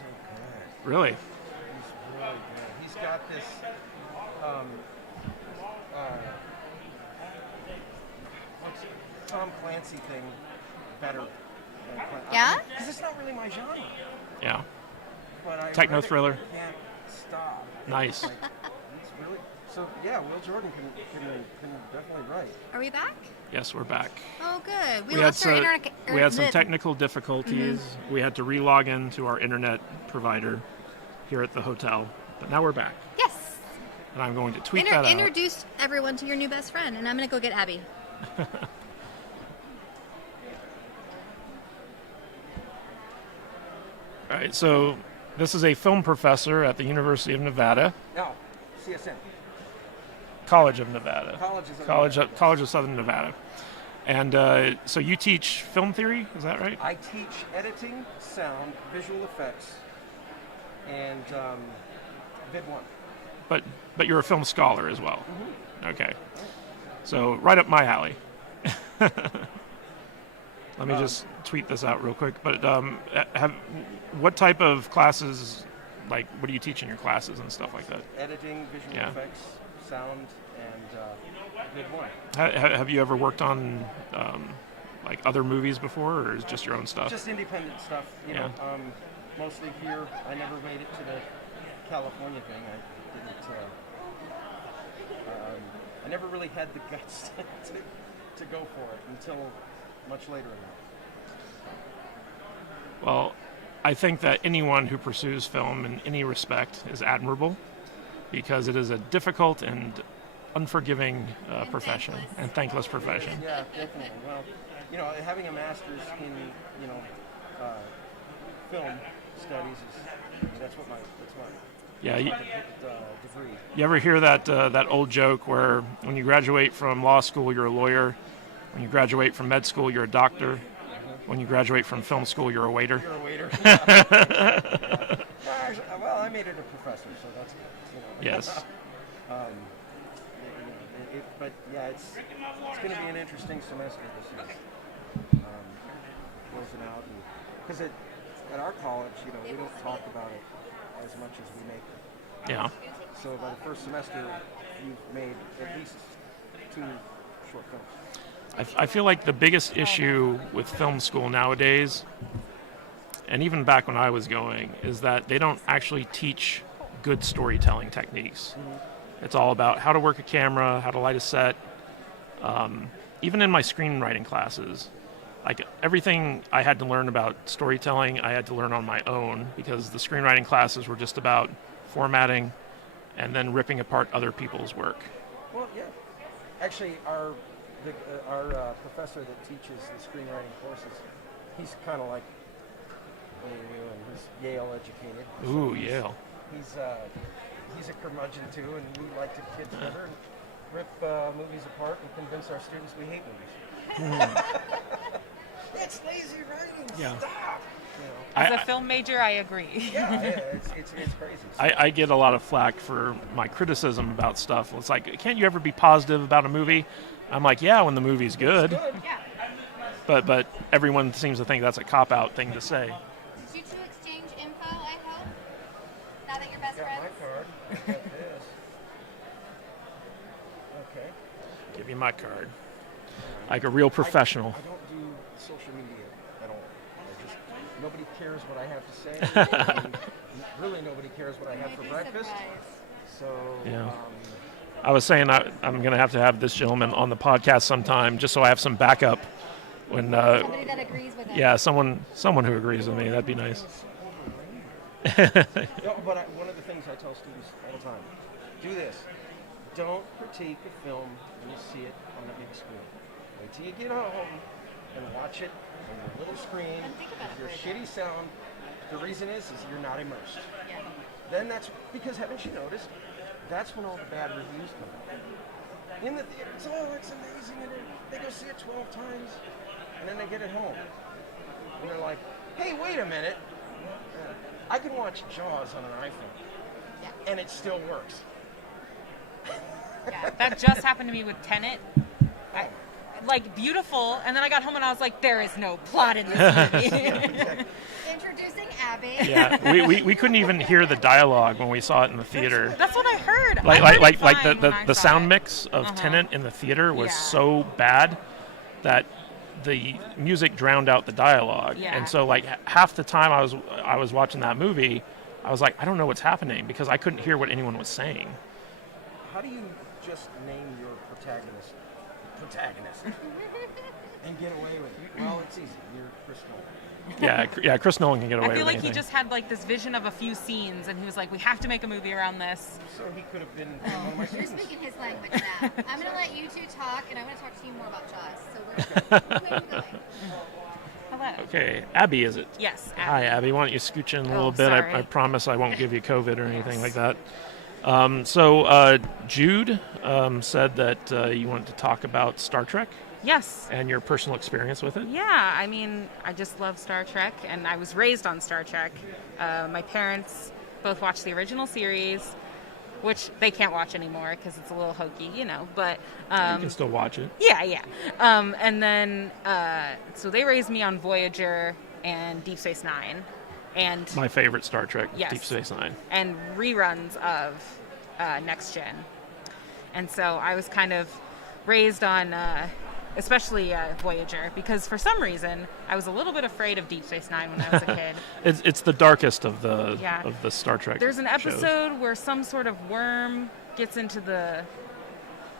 so good. Really? He's really good. He's got this Tom Clancy thing better than Clancy. Yeah? Because it's not really my genre. Yeah. But I Techno read it, thriller? Can't stop. Nice. Like, it's really so. Yeah, Will Jordan can definitely write. Are we back? Yes, we're back. Oh, good. We had lost our internet. we had some technical difficulties. Mm-hmm. We had to re-log into our internet provider here at the hotel, but now we're back. Yes. And I'm going to tweet that out. Introduce everyone to your new best friend, and I'm going to go get Abby. All right, so this is a film professor at the University of Nevada, No, CSN. College of Nevada. College of Southern Nevada. And so you teach film theory, is that right? I teach editing, sound, visual effects, and Vid 1. But you're a film scholar as well. Mm-hmm. Okay. So right up my alley. Let me just tweet this out real quick. But what type of classes, like what do you teach in your classes and stuff like that? Editing, visual effects, sound, and Vid 1. Have you ever worked on like other movies before, or is it just your own stuff? Just independent stuff, you know. Mostly here. I never made it to the California thing. I didn't. I never really had the guts to go for it until much later in life. Well, I think that anyone who pursues film in any respect is admirable, because it is a difficult and unforgiving profession and thankless profession. Yeah, definitely. Well, you know, having a master's in film studies that's my degree. You ever hear that old joke where when you graduate from law school you're a lawyer, when you graduate from med school you're a doctor, when you graduate from film school you're a waiter? You're a waiter. Well, I made it a professor, so that's good. Yes. But yeah, it's going to be an interesting semester this year. Closing out, because at our college, we don't talk about it as much as we make it. Yeah. So by the first semester, you've made at least 2 short films. I feel like the biggest issue with film school nowadays, and even back when I was going, is that they don't actually teach good storytelling techniques. Mm-hmm. It's all about how to work a camera, how to light a set. Even in my screenwriting classes, like everything I had to learn about storytelling, I had to learn on my own, because the screenwriting classes were just about formatting and then ripping apart other people's work. Well, yeah. Actually, our professor that teaches the screenwriting courses, he's kind of like you, and he's Yale educated. Ooh, Yale. He's a curmudgeon too, and we like to get together and rip movies apart and convince our students we hate movies. It's lazy writing. Yeah. Stop. As a film major, I agree. Yeah, it's crazy. I get a lot of flack for my criticism about stuff. It's like, can't you ever be positive about a movie? I'm like, yeah, when the movie's good. Yeah. But everyone seems to think that's a cop-out thing to say. Did you two exchange info, I hope? Now that you're best Got friends? my card. Got this. Okay. Give me my card. Like a real professional. I don't do social media at all. Nobody cares what I have to say. And really, nobody cares what I have for breakfast. So, yeah. I was saying I'm going to have this gentleman on the podcast sometime, just so I have some backup. When somebody that agrees with it. Yeah, someone who agrees with me. That'd be nice. No, but one of the things I tell students all the time: do this. Don't critique a film when you see it on the big screen. Wait till you get home and watch it on your little screen with your shitty sound. The reason is you're not immersed. Yeah. Then that's because, haven't you noticed? That's when all the bad reviews come out. In the theater, it's amazing, and they go see it 12 times, and then they get it home, and they're like, hey, wait a minute, I can watch Jaws on an iPhone, and it still works. Yeah, that just happened to me with Tenet. like beautiful, and then I got home and I was like, there is no plot in this movie. Introducing Abby. Yeah, we couldn't even hear the dialogue when we saw it in the theater. That's what I heard. Like the sound mix of Tenet in the theater was Yeah. so bad that the music drowned out the dialogue. Yeah. And so like half the time I was watching that movie, I was like, I don't know what's happening because I couldn't hear what anyone was saying. How do you just name your protagonist and get away with it? Well, it's easy. You're Chris Nolan. Yeah, Chris Nolan can get away I with feel like anything. he just had like this vision of a few scenes, and he was like, we have to make a movie around this. So he could have been one of my You're students. speaking his language now. I'm going to let you two talk, and I'm going to talk to you more about Jaws. So we're going. Hello. Okay, Abby, is it? Yes. Hi, Abby. Why don't you scooch in a little Oh, bit? sorry. I promise I won't give you COVID or anything Yes. like that. So Jude said that you wanted to talk about Star Trek Yes. and your personal experience with it. Yeah, I mean, I just love Star Trek, and I was raised on Star Trek. My parents both watched the original series, which they can't watch anymore because it's a little hokey, but You can still watch it. yeah. And then, so they raised me on Voyager and Deep Space Nine, and My favorite Star Trek, Yes. Deep Space Nine. and reruns of Next Gen. And so I was kind of raised on, especially Voyager, because for some reason I was a little bit afraid of Deep Space Nine when I was a kid. It's the darkest of the Yeah. Star Trek. There's an shows. episode where some sort of worm gets into the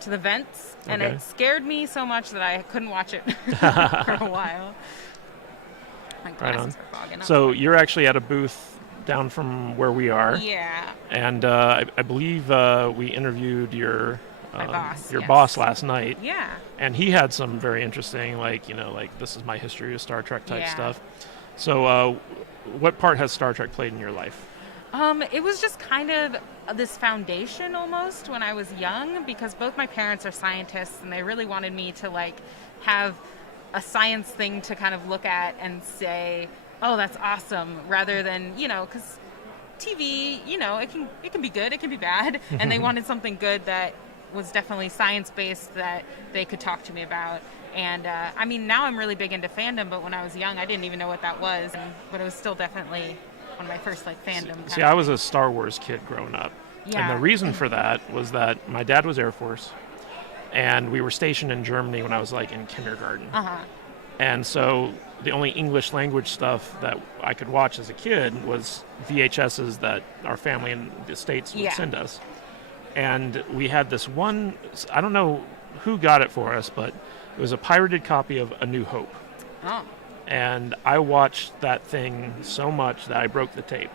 vents, and Okay. it scared me so much that I couldn't watch it for a while. My Right glasses on. are fogging up. So you're actually at a booth down from where we are, Yeah. and I believe we interviewed your My boss, your yes. boss last night. Yeah. And he had some very interesting, like this is my history of Star Trek type Yeah. stuff. So, what part has Star Trek played in your life? It was just kind of this foundation almost when I was young, because both my parents are scientists and they really wanted me to like have a science thing to kind of look at and say, oh, that's awesome, rather than, because TV, it can be good, it can be bad. And they wanted something good that was definitely science-based that they could talk to me about. And I mean, now I'm really big into fandom, but when I was young, I didn't even know what that was. But it was still definitely one of my first like fandom. See, I was a Star Wars kid growing up. Yeah. And the reason for that was that my dad was Air Force, and we were stationed in Germany when I was like in kindergarten. Uh-huh. And so the only English language stuff that I could watch as a kid was VHSs that our family in the States would Yeah. send us. And we had this one, I don't know who got it for us, but it was a pirated copy of A New Hope. Oh. And I watched that thing so much that I broke the tape.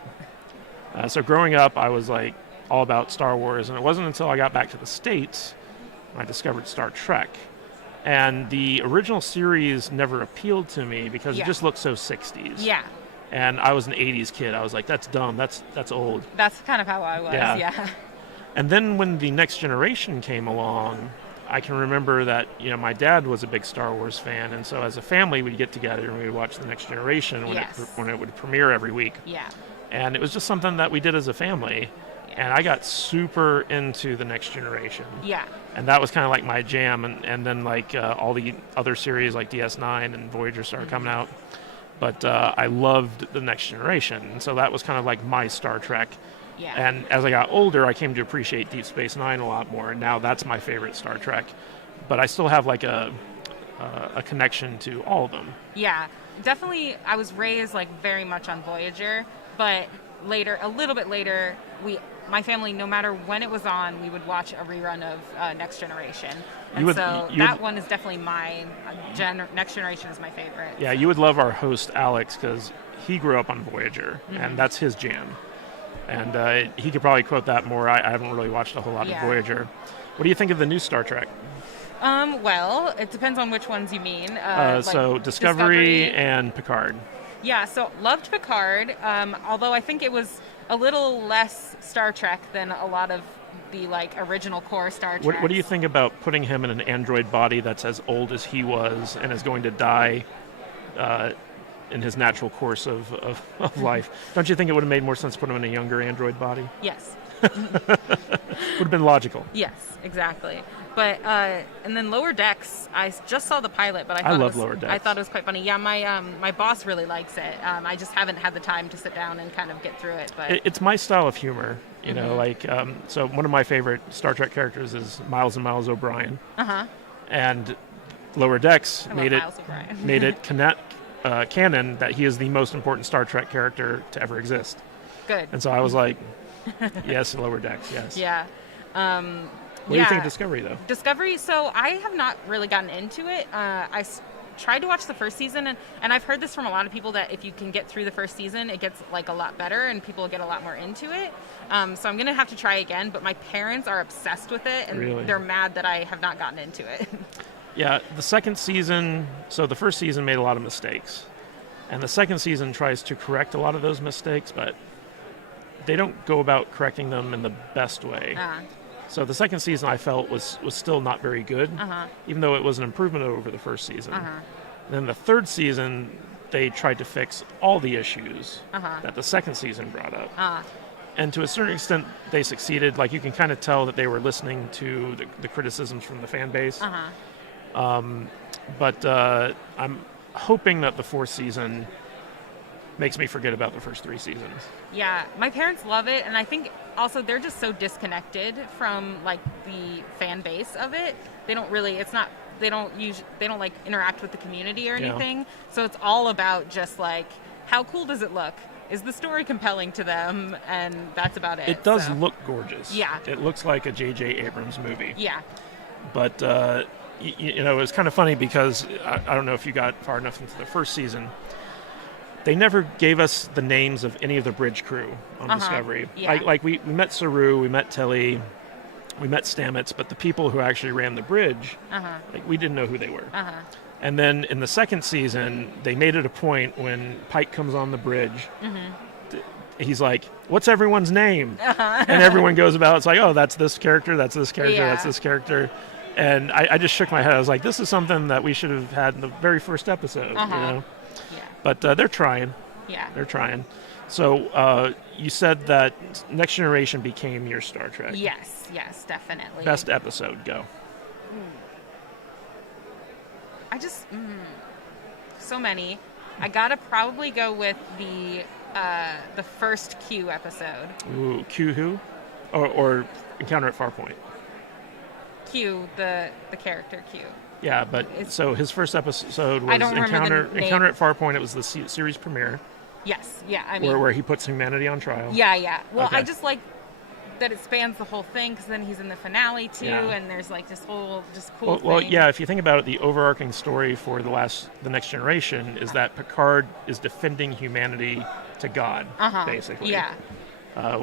So growing up, I was like all about Star Wars, and it wasn't until I got back to the States when I discovered Star Trek. And the original series never appealed to me because Yeah. it just looked so 60s. Yeah. And I was an 80s kid. I was like, that's dumb. That's old. That's kind of how I was. Yeah. Yeah. And then when the Next Generation came along, I can remember that, my dad was a big Star Wars fan. And so as a family, we'd get together and we'd watch the Next Generation when, Yes. when it would premiere every week. Yeah. And it was just something that we did as a family. And I got super into the Next Generation. Yeah. And that was kind of like my jam. And then like all the other series like DS9 and Voyager started coming out. But I loved the Next Generation. And so that was kind of like my Star Trek. Yeah. And as I got older, I came to appreciate Deep Space Nine a lot more. And now that's my favorite Star Trek. But I still have like a connection to all of them. Yeah. Definitely, I was raised like very much on Voyager, but a little bit later, my family, no matter when it was on, we would watch a rerun of Next Generation. And that one is definitely my Next Generation is my favorite. Yeah, you would love our host Alex because he grew up on Voyager, and that's his jam. And he could probably quote that more. I haven't really watched a whole lot of Voyager. What do you think of the new Star Trek? Well, it depends on which ones you mean. So Discovery and Picard. Yeah, so loved Picard, although I think it was a little less Star Trek than a lot of the original core Star Trek. What do you think about putting him in an android body that's as old as he was and is going to die in his natural course of life? Don't you think it would have made more sense to put him in a younger android body? Yes. Would have been logical. Yes, exactly. But and then Lower Decks, I just saw the pilot, but I thought love Lower Decks. I thought it was quite funny. Yeah, my boss really likes it. I just haven't had the time to sit down and kind of get through it. But It's my style of humor, you know. Like, so one of my favorite Star Trek characters is Miles and Miles O'Brien, and Lower Decks I love Miles O'Brien. made it canon that he is the most important Star Trek character to ever exist. Good. And so I was like, yes, Lower Decks, yes. Yeah. What do you think of Discovery, though? Discovery, so I have not really gotten into it. Tried to watch the first season, and I've heard this from a lot of people that if you can get through the first season, it gets like a lot better and people get a lot more into it. So I'm going to have to try again, but my parents are obsessed with it, and Really? they're mad that I have not gotten into it. Yeah, the second season, so the first season made a lot of mistakes. And the second season tries to correct a lot of those mistakes, but they don't go about correcting them in the best way. So the second season I felt was still not very good, even though it was an improvement over the first season. Then the third season, they tried to fix all the issues that the second season brought up. And to a certain extent, they succeeded. Like, you can kind of tell that they were listening to the criticisms from the fan base. But I'm hoping that the fourth season makes me forget about the first three seasons. Yeah, my parents love it, and I think also they're just so disconnected from like the fan base of it. They don't really, they don't like interact with the community or anything. So it's all about just like, how cool does it look? Is the story compelling to them? And that's about it. It does look gorgeous. Yeah. It looks like a J.J. Abrams movie. Yeah. But, you know, it was kind of funny because I don't know if you got far enough into the first season. They never gave us the names of any of the bridge crew on Discovery. Yeah. Like we met Saru, we met Telly, we met Stamets, but the people who actually ran the bridge, like, we didn't know who they were. And then in the second season, they made it a point when Pike comes on the bridge, he's like, what's everyone's name? And everyone goes about, it's like, oh, that's this character, that's this character, that's this character. And I just shook my head. I was like, this is something that we should have had in the very first episode, you know? Yeah. But they're trying. Yeah. They're trying. So you said that Next Generation became your Star Trek. Yes, definitely. Best episode, go. I just so many. I gotta probably go with the first Q episode. Ooh, Q who? Or Encounter at Farpoint? Q, the character Q. Yeah, but so his first episode was I don't remember the name. Encounter at Farpoint. It was the series premiere. Yes, yeah. I mean, where he puts humanity on trial. Yeah. Well, Okay. I just like that it spans the whole thing because then he's in the finale too, Yeah. and there's like this whole just cool Well, thing. yeah. If you think about it, the overarching story for the Next Generation is that Picard is defending humanity to God, basically. Yeah.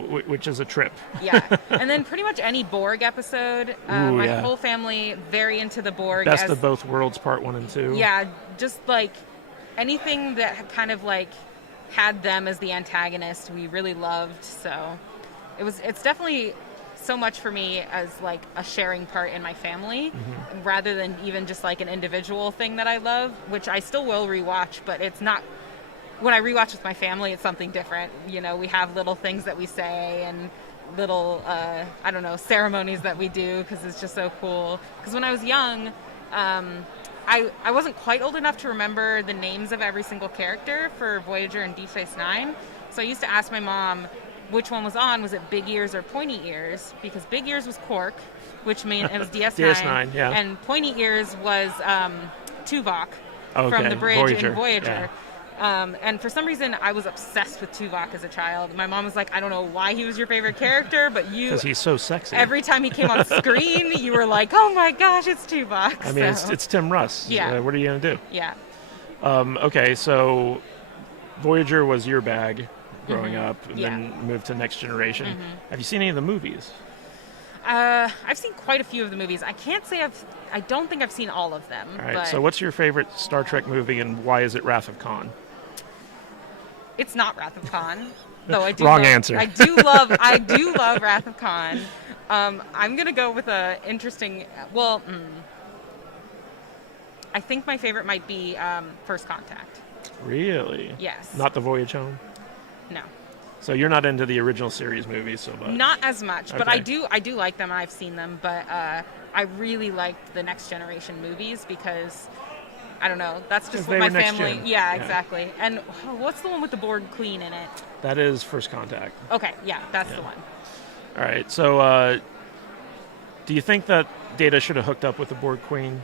Which is a trip. Yeah. And then pretty much any Borg episode. My yeah. whole family very into the Borg. Best of Both Worlds, Part 1 and 2. Yeah, just like anything that kind of like had them as the antagonist, we really loved. So it's definitely so much for me as like a sharing part in my family, rather than even just like an individual thing that I love, which I still will rewatch, but it's not. When I rewatch with my family, it's something different. You know, we have little things that we say and little, I don't know, ceremonies that we do because it's just so cool. Because when I was young, I wasn't quite old enough to remember the names of every single character for Voyager and Deep Space Nine. So I used to ask my mom which one was on. Was it Big Ears or Pointy Ears? Because Big Ears was Quark, which meant it was DS9. DS9, yeah. And Pointy Ears was Tuvok Okay, from the bridge Voyager, in Voyager. yeah. And for some reason, I was obsessed with Tuvok as a child. My mom was like, I don't know why he was your favorite character, but you... Because he's so sexy. Every time he came on screen, you were like, oh my gosh, it's Tuvok. I mean, it's Tim Russ. Yeah. What are you going to do? Yeah. Okay, so Voyager was your bag growing up, and then moved to Next Generation. Have you seen any of the movies? I've seen quite a few of the movies. I can't say I don't think I've seen all of them. All right, but so what's your favorite Star Trek movie, and why is it Wrath of Khan? It's not Wrath of Khan, though I do. Wrong answer. I do love Wrath of Khan. I'm gonna go with a interesting. Well, I think my favorite might be First Contact. Really? Yes. Not The Voyage Home? No. So you're not into the original series movies so much. Not as much, but Okay. I do like them. I've seen them, but I really liked the Next Generation movies because I don't know. That's just Because what they my were next family. gen. Yeah, Yeah. exactly. And what's the one with the Borg Queen in it? That is First Contact. Okay, yeah, that's Yeah. the one. All right. So do you think that Data should have hooked up with the Borg Queen?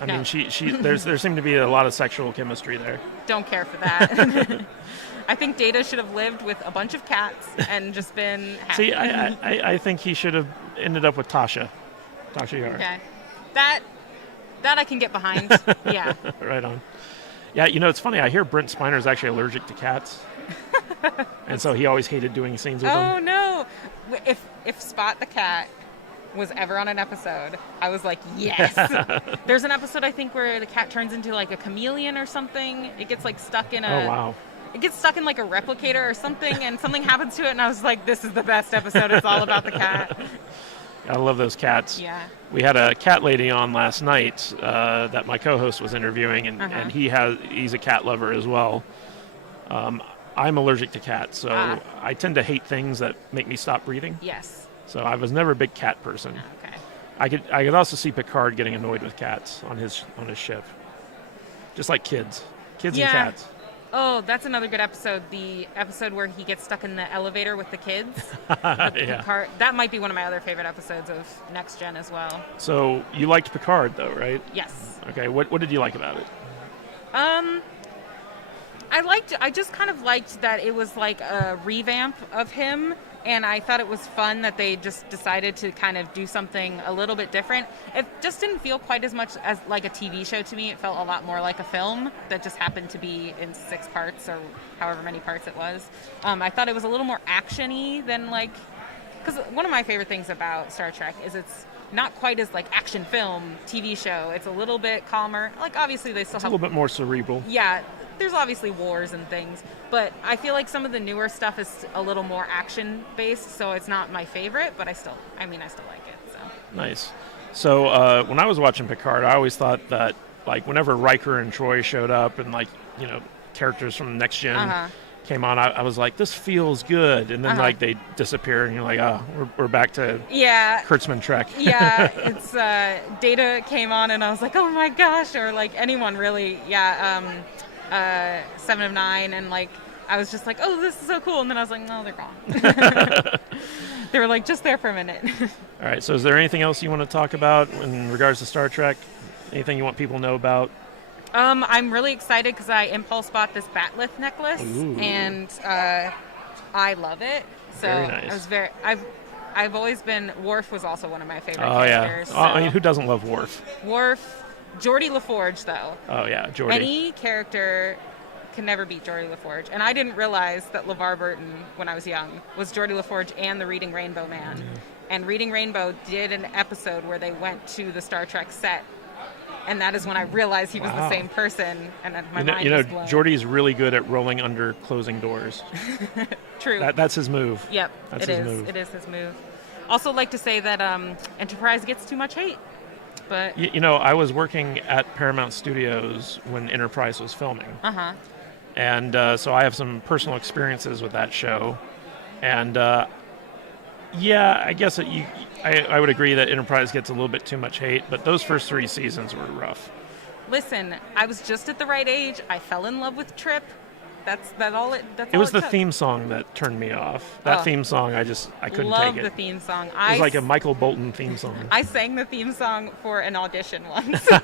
I No. mean, there seemed to be a lot of sexual chemistry there. Don't care for that. I think Data should have lived with a bunch of cats and just been happy. See, I think he should have ended up with Tasha Yar. Okay, that I can get behind. Yeah. Right on. Yeah, it's funny. I hear Brent Spiner is actually allergic to cats, and so he always hated doing scenes with Oh them. no! If Spot the cat was ever on an episode, I was like, yes. There's an episode I think where the cat turns into like a chameleon or something. It gets like stuck in a. Oh wow. It gets stuck in like a replicator or something, and something happens to it, and I was like, this is the best episode. It's all about the cat. I love those cats. Yeah. We had a cat lady on last night that my co-host was interviewing, and he's a cat lover as well. I'm allergic to cats, so I tend to hate things that make me stop breathing. Yes. So I was never a big cat person. Okay. I could also see Picard getting annoyed with cats on his ship, just like kids and cats. Oh, that's another good episode. The episode where he gets stuck in the elevator with the kids. Yeah. Picard. That might be one of my other favorite episodes of Next Gen as well. So you liked Picard, though, right? Yes. Okay. What did you like about it? I just kind of liked that it was like a revamp of him, and I thought it was fun that they just decided to kind of do something a little bit different. It just didn't feel quite as much as like a TV show to me. It felt a lot more like a film that just happened to be in 6 parts or however many parts it was. I thought it was a little more action-y than like... Because one of my favorite things about Star Trek is it's not quite as like action film, TV show. It's a little bit calmer. Like obviously they still It's a have... little bit more cerebral. Yeah, there's obviously wars and things, but I feel like some of the newer stuff is a little more action-based, so it's not my favorite, but I still like it, so. Nice. So when I was watching Picard, I always thought that, like, whenever Riker and Troy showed up and, like, characters from Next Gen came on, I was like, this feels good. And then, like, they disappear, and you're like, oh, we're back to Kurtzman Trek. Yeah, it's Data came on, and I was like, oh my gosh, or, like, anyone really, 7 of 9, and like I was just like, oh, this is so cool, and then I was like, no, they're gone. They were like just there for a minute. All right, so is there anything else you want to talk about in regards to Star Trek? Anything you want people to know about? I'm really excited because I impulse bought this Batleth necklace. Ooh. And I love it. So Very nice. I was I've always been... Worf was also one of my favorite Oh characters. yeah, So. I mean, who doesn't love Worf? Worf, Geordie LaForge though. Oh yeah, Geordie. Any character can never beat Geordie LaForge. And I didn't realize that LeVar Burton, when I was young, was Geordie LaForge and the Reading Rainbow Man. And Reading Rainbow did an episode where they went to the Star Trek set. And that is when I realized he was the same person. And then my mind was blown. Geordie's really good at rolling under closing doors. True. That's his move. Yep, That's it his is. move. It is his move. Also like to say that Enterprise gets too much hate. But I was working at Paramount Studios when Enterprise was filming. And so I have some personal experiences with that show. And I guess I would agree that Enterprise gets a little bit too much hate, but those first 3 seasons were rough. Listen, I was just at the right age. I fell in love with Trip. That's all it Was the took. theme song that turned me off. That theme song, I couldn't Love take it. the theme song. It was like a Michael Bolton theme song. I sang the theme song for an audition once. So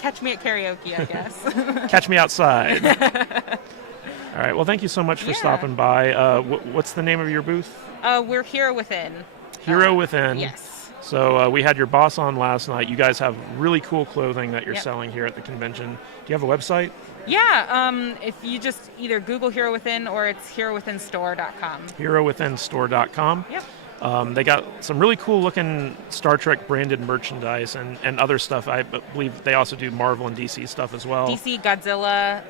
catch me at karaoke, I guess. Catch me outside. All right. Well, thank you so much for stopping by. What's the name of your booth? We're Hero Within. Hero Within. Yes. So we had your boss on last night. You guys have really cool clothing that you're selling here at the convention. Do you have a website? Yeah, if you just either Google Hero Within or it's herowithinstore.com. herowithinstore.com. Yep. They got some really cool looking Star Trek branded merchandise and other stuff. I believe they also do Marvel and DC stuff as well. DC, Godzilla,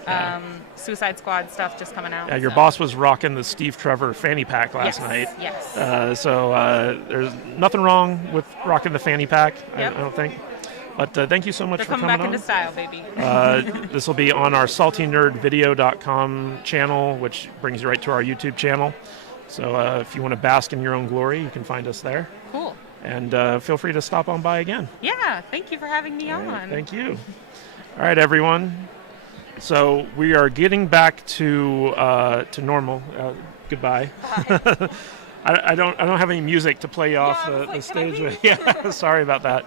Suicide Squad stuff just coming out. Yeah, your boss was rocking the Steve Trevor fanny pack last night. Yes. So there's nothing wrong with rocking the fanny pack, I don't think. But thank you so much They're for coming coming back on. into style, baby. This will be on our saltynerdvideo.com channel, which brings you right to our YouTube channel. So if you want to bask in your own glory, you can find us there. Cool. And feel free to stop on by again. Yeah, thank you for having me on. Thank you. All right, everyone. So we are getting back to normal. Goodbye. Bye. I don't have any music to play off the stage with. Yeah, sorry about that.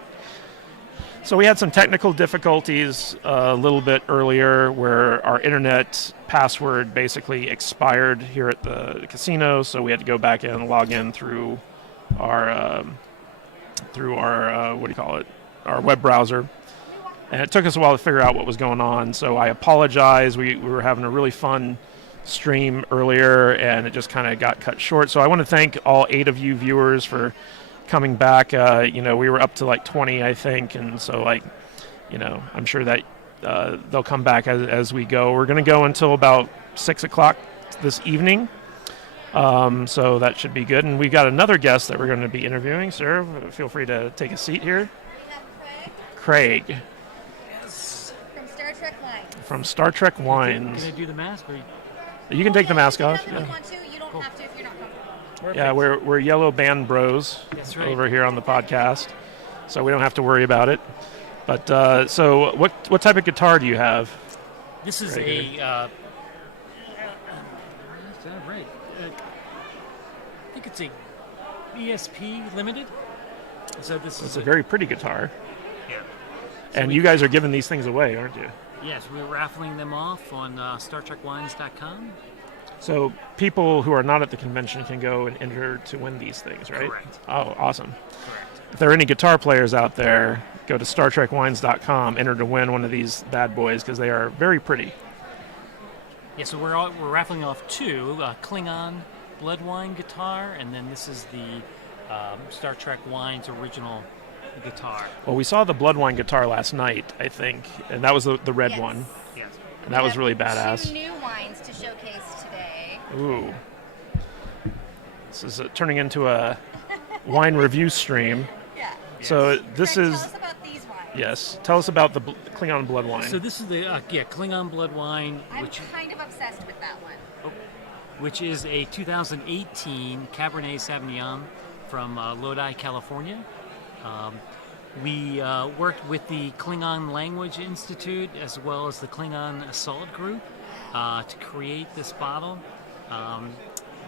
So we had some technical difficulties a little bit earlier where our internet password basically expired here at the casino, so we had to go back in and log in through our what do you call it? Our web browser. And it took us a while to figure out what was going on, so I apologize. We were having a really fun stream earlier, and it just kind of got cut short. So I want to thank all 8 of you viewers for coming back. We were up to like 20, I think, and so I'm sure that they'll come back as we go. We're going to go until about 6 o'clock this evening, so that should be good. And we've got another guest that we're going to be interviewing. Sir, feel free to take a seat here. We have Craig. from Star Trek Wines. From Star Trek Wines. Can I do the mask? Or You can take the mask off. If you want to, you don't have to if you're not comfortable. Yeah, we're Yellow Band Bros That's right. over here on the podcast, so we don't have to worry about it. But so, what type of guitar do you have? This is Right a. here. Is that right? I think it's a ESP Limited. So this It's is a very pretty guitar, yeah. and you guys are giving these things away, aren't you? Yes, we're raffling them off on StarTrekWines.com. So people who are not at the convention can go and enter to win these things, right? Correct. Oh, awesome. Correct. If there are any guitar players out there, go to StarTrekWines.com, enter to win one of these bad boys because they are very pretty. Yeah, so we're raffling off 2 Klingon Blood Wine guitar, and then this is the Star Trek Wines original guitar. Well, we saw the Bloodwine guitar last night, I think, and that was the red Yes. one, Yes. and that was really We have badass. 2 new wines to showcase today. Ooh. This is turning into a wine review stream. Yeah. So this Craig, is, tell us about these wines. yes, tell us about the Klingon blood wine. So this is the Klingon Blood Wine, I'm kind of obsessed with that one. which is a 2018 Cabernet Sauvignon from Lodi, California. We worked with the Klingon Language Institute as well as the Klingon Assault Group to create this bottle.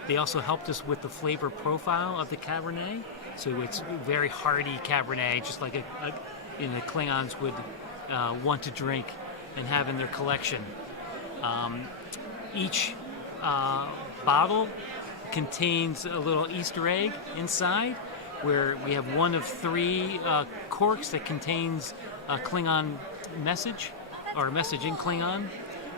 They also helped us with the flavor profile of the Cabernet. So it's very hearty Cabernet, just like the Klingons would want to drink and have in their collection. Each bottle contains a little Easter egg inside, where we have one of 3 corks that contains a Klingon message, or a message in Klingon.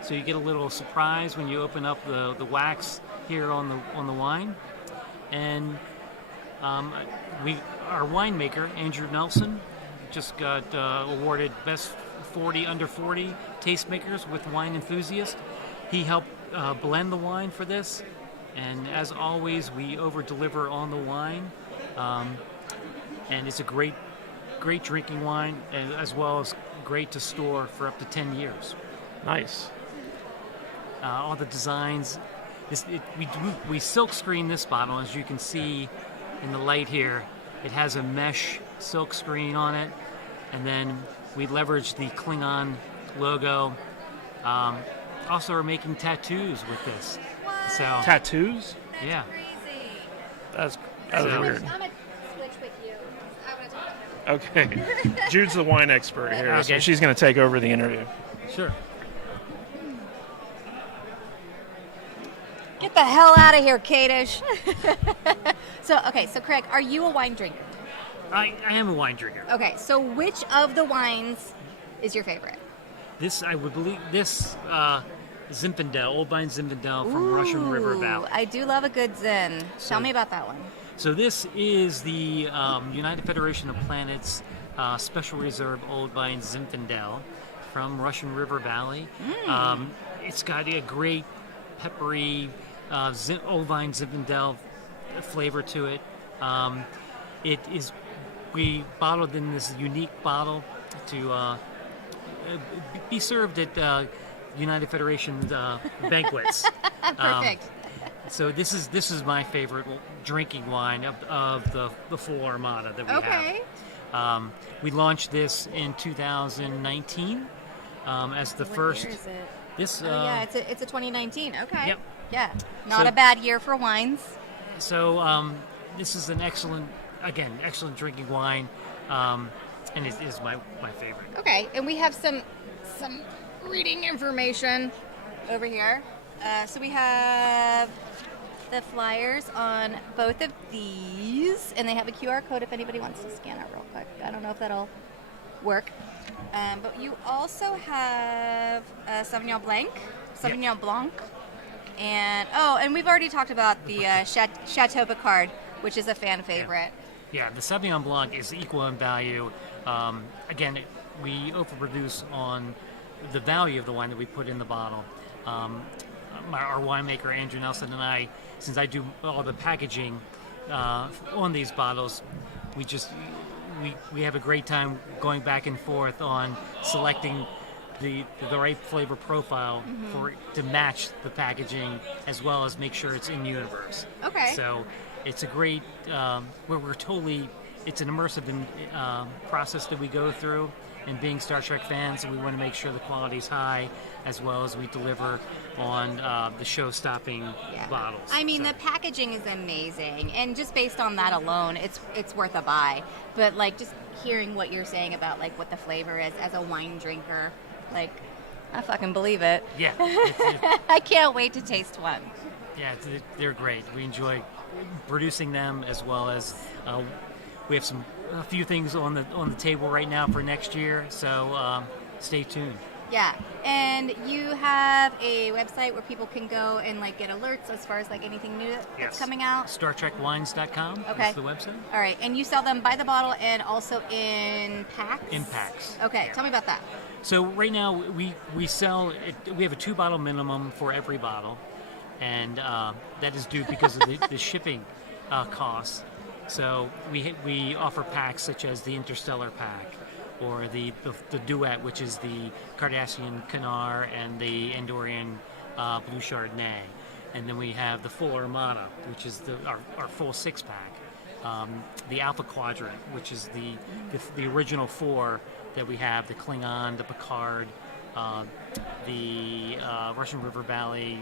So you get a little surprise when you open up the wax here on the wine. And our winemaker, Andrew Nelson, just got awarded Best 40 Under 40 Tastemakers with Wine Enthusiast. He helped blend the wine for this, and as always, we over-deliver on the wine. And it's a great drinking wine, and as well as great to store for up to 10 years. Nice. All the designs, we silk screen this bottle, as you can see in the light here. It has a mesh silk screen on it, and then we leverage the Klingon logo. Also, we're making tattoos with this. What? So Tattoos? That's yeah. crazy. That's So- weird. I'm gonna switch with you. I want to talk to him. Okay. Jude's the wine expert here, so Okay. she's going to take over the interview. Sure. Get the hell out of here, Kadish. So Craig, are you a wine drinker? I am a wine drinker. Okay, so which of the wines is your favorite? This, I would believe, Zinfandel, Old Vine Zinfandel from Russian River Valley. I do love a good Zin. Tell me about that one. So this is the United Federation of Planets Special Reserve Old Vine Zinfandel from Russian River Valley. It's got a great peppery Old Vine Zinfandel flavor to it. We bottled in this unique bottle to be served at United Federation banquets. Perfect. So this is my favorite drinking wine of the full armada that we Okay. have. We launched this in 2019 as the What first. year is it? This Yeah, it's a 2019. Okay. Yep. Yeah. Not So- a bad year for wines. So this is an excellent drinking wine, and it is my favorite. Okay, and we have some reading information over here. So we have the flyers on both of these, and they have a QR code if anybody wants to scan it real quick. I don't know if that'll work. But you also have Sauvignon Blanc, and we've already talked about the Chateau Picard, which is a fan favorite. Yeah, the Sauvignon Blanc is equal in value. Again, we overproduce on the value of the wine that we put in the bottle. Our winemaker Andrew Nelson and I, since I do all the packaging on these bottles, we have a great time going back and forth on selecting the right flavor profile to match the packaging, as well as make sure it's in universe. Okay. So it's a great it's an immersive process that we go through. And being Star Trek fans, we want to make sure the quality's high, as well as we deliver on the show-stopping bottles. I mean, So- the packaging is amazing, and just based on that alone, it's worth a buy. But like, just hearing what you're saying about like what the flavor is as a wine drinker, like, I fucking believe it. Yeah, I can't wait to taste one. yeah, they're great. We enjoy producing them, as well as we have a few things on the table right now for next year. So stay tuned. Yeah, and you have a website where people can go and like get alerts as far as like anything new that's Yes. coming out. StarTrekWines.com Okay. is the website. All right, and you sell them by the bottle and also in packs. In packs. Okay, Yeah. tell me about that. So right now we sell it, we have a 2-bottle minimum for every bottle, and that is due because of the shipping costs. So we offer packs such as the Interstellar pack, or the Duet, which is the Cardassian Canar and the Andorian Blue Chardonnay, and then we have the full Armada, which is our full 6-pack. The Alpha Quadrant, which is the original 4 that we have: the Klingon, the Picard, the Russian River Valley,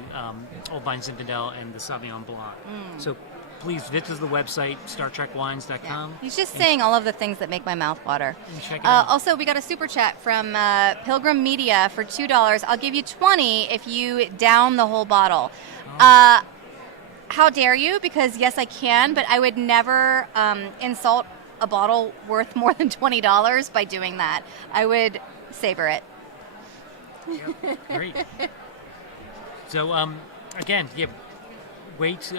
Old Vine Zinfandel, and the Sauvignon Blanc. So please visit the website, StarTrekWines.com. He's just saying all of the things that make my mouth water. And check it out. Also, we got a super chat from Pilgrim Media for $2. I'll give you 20 if you down the whole bottle. How dare you? Because yes, I can, but I would never insult a bottle worth more than $20 by doing that. I would savor it. Yep, great. So again, wait.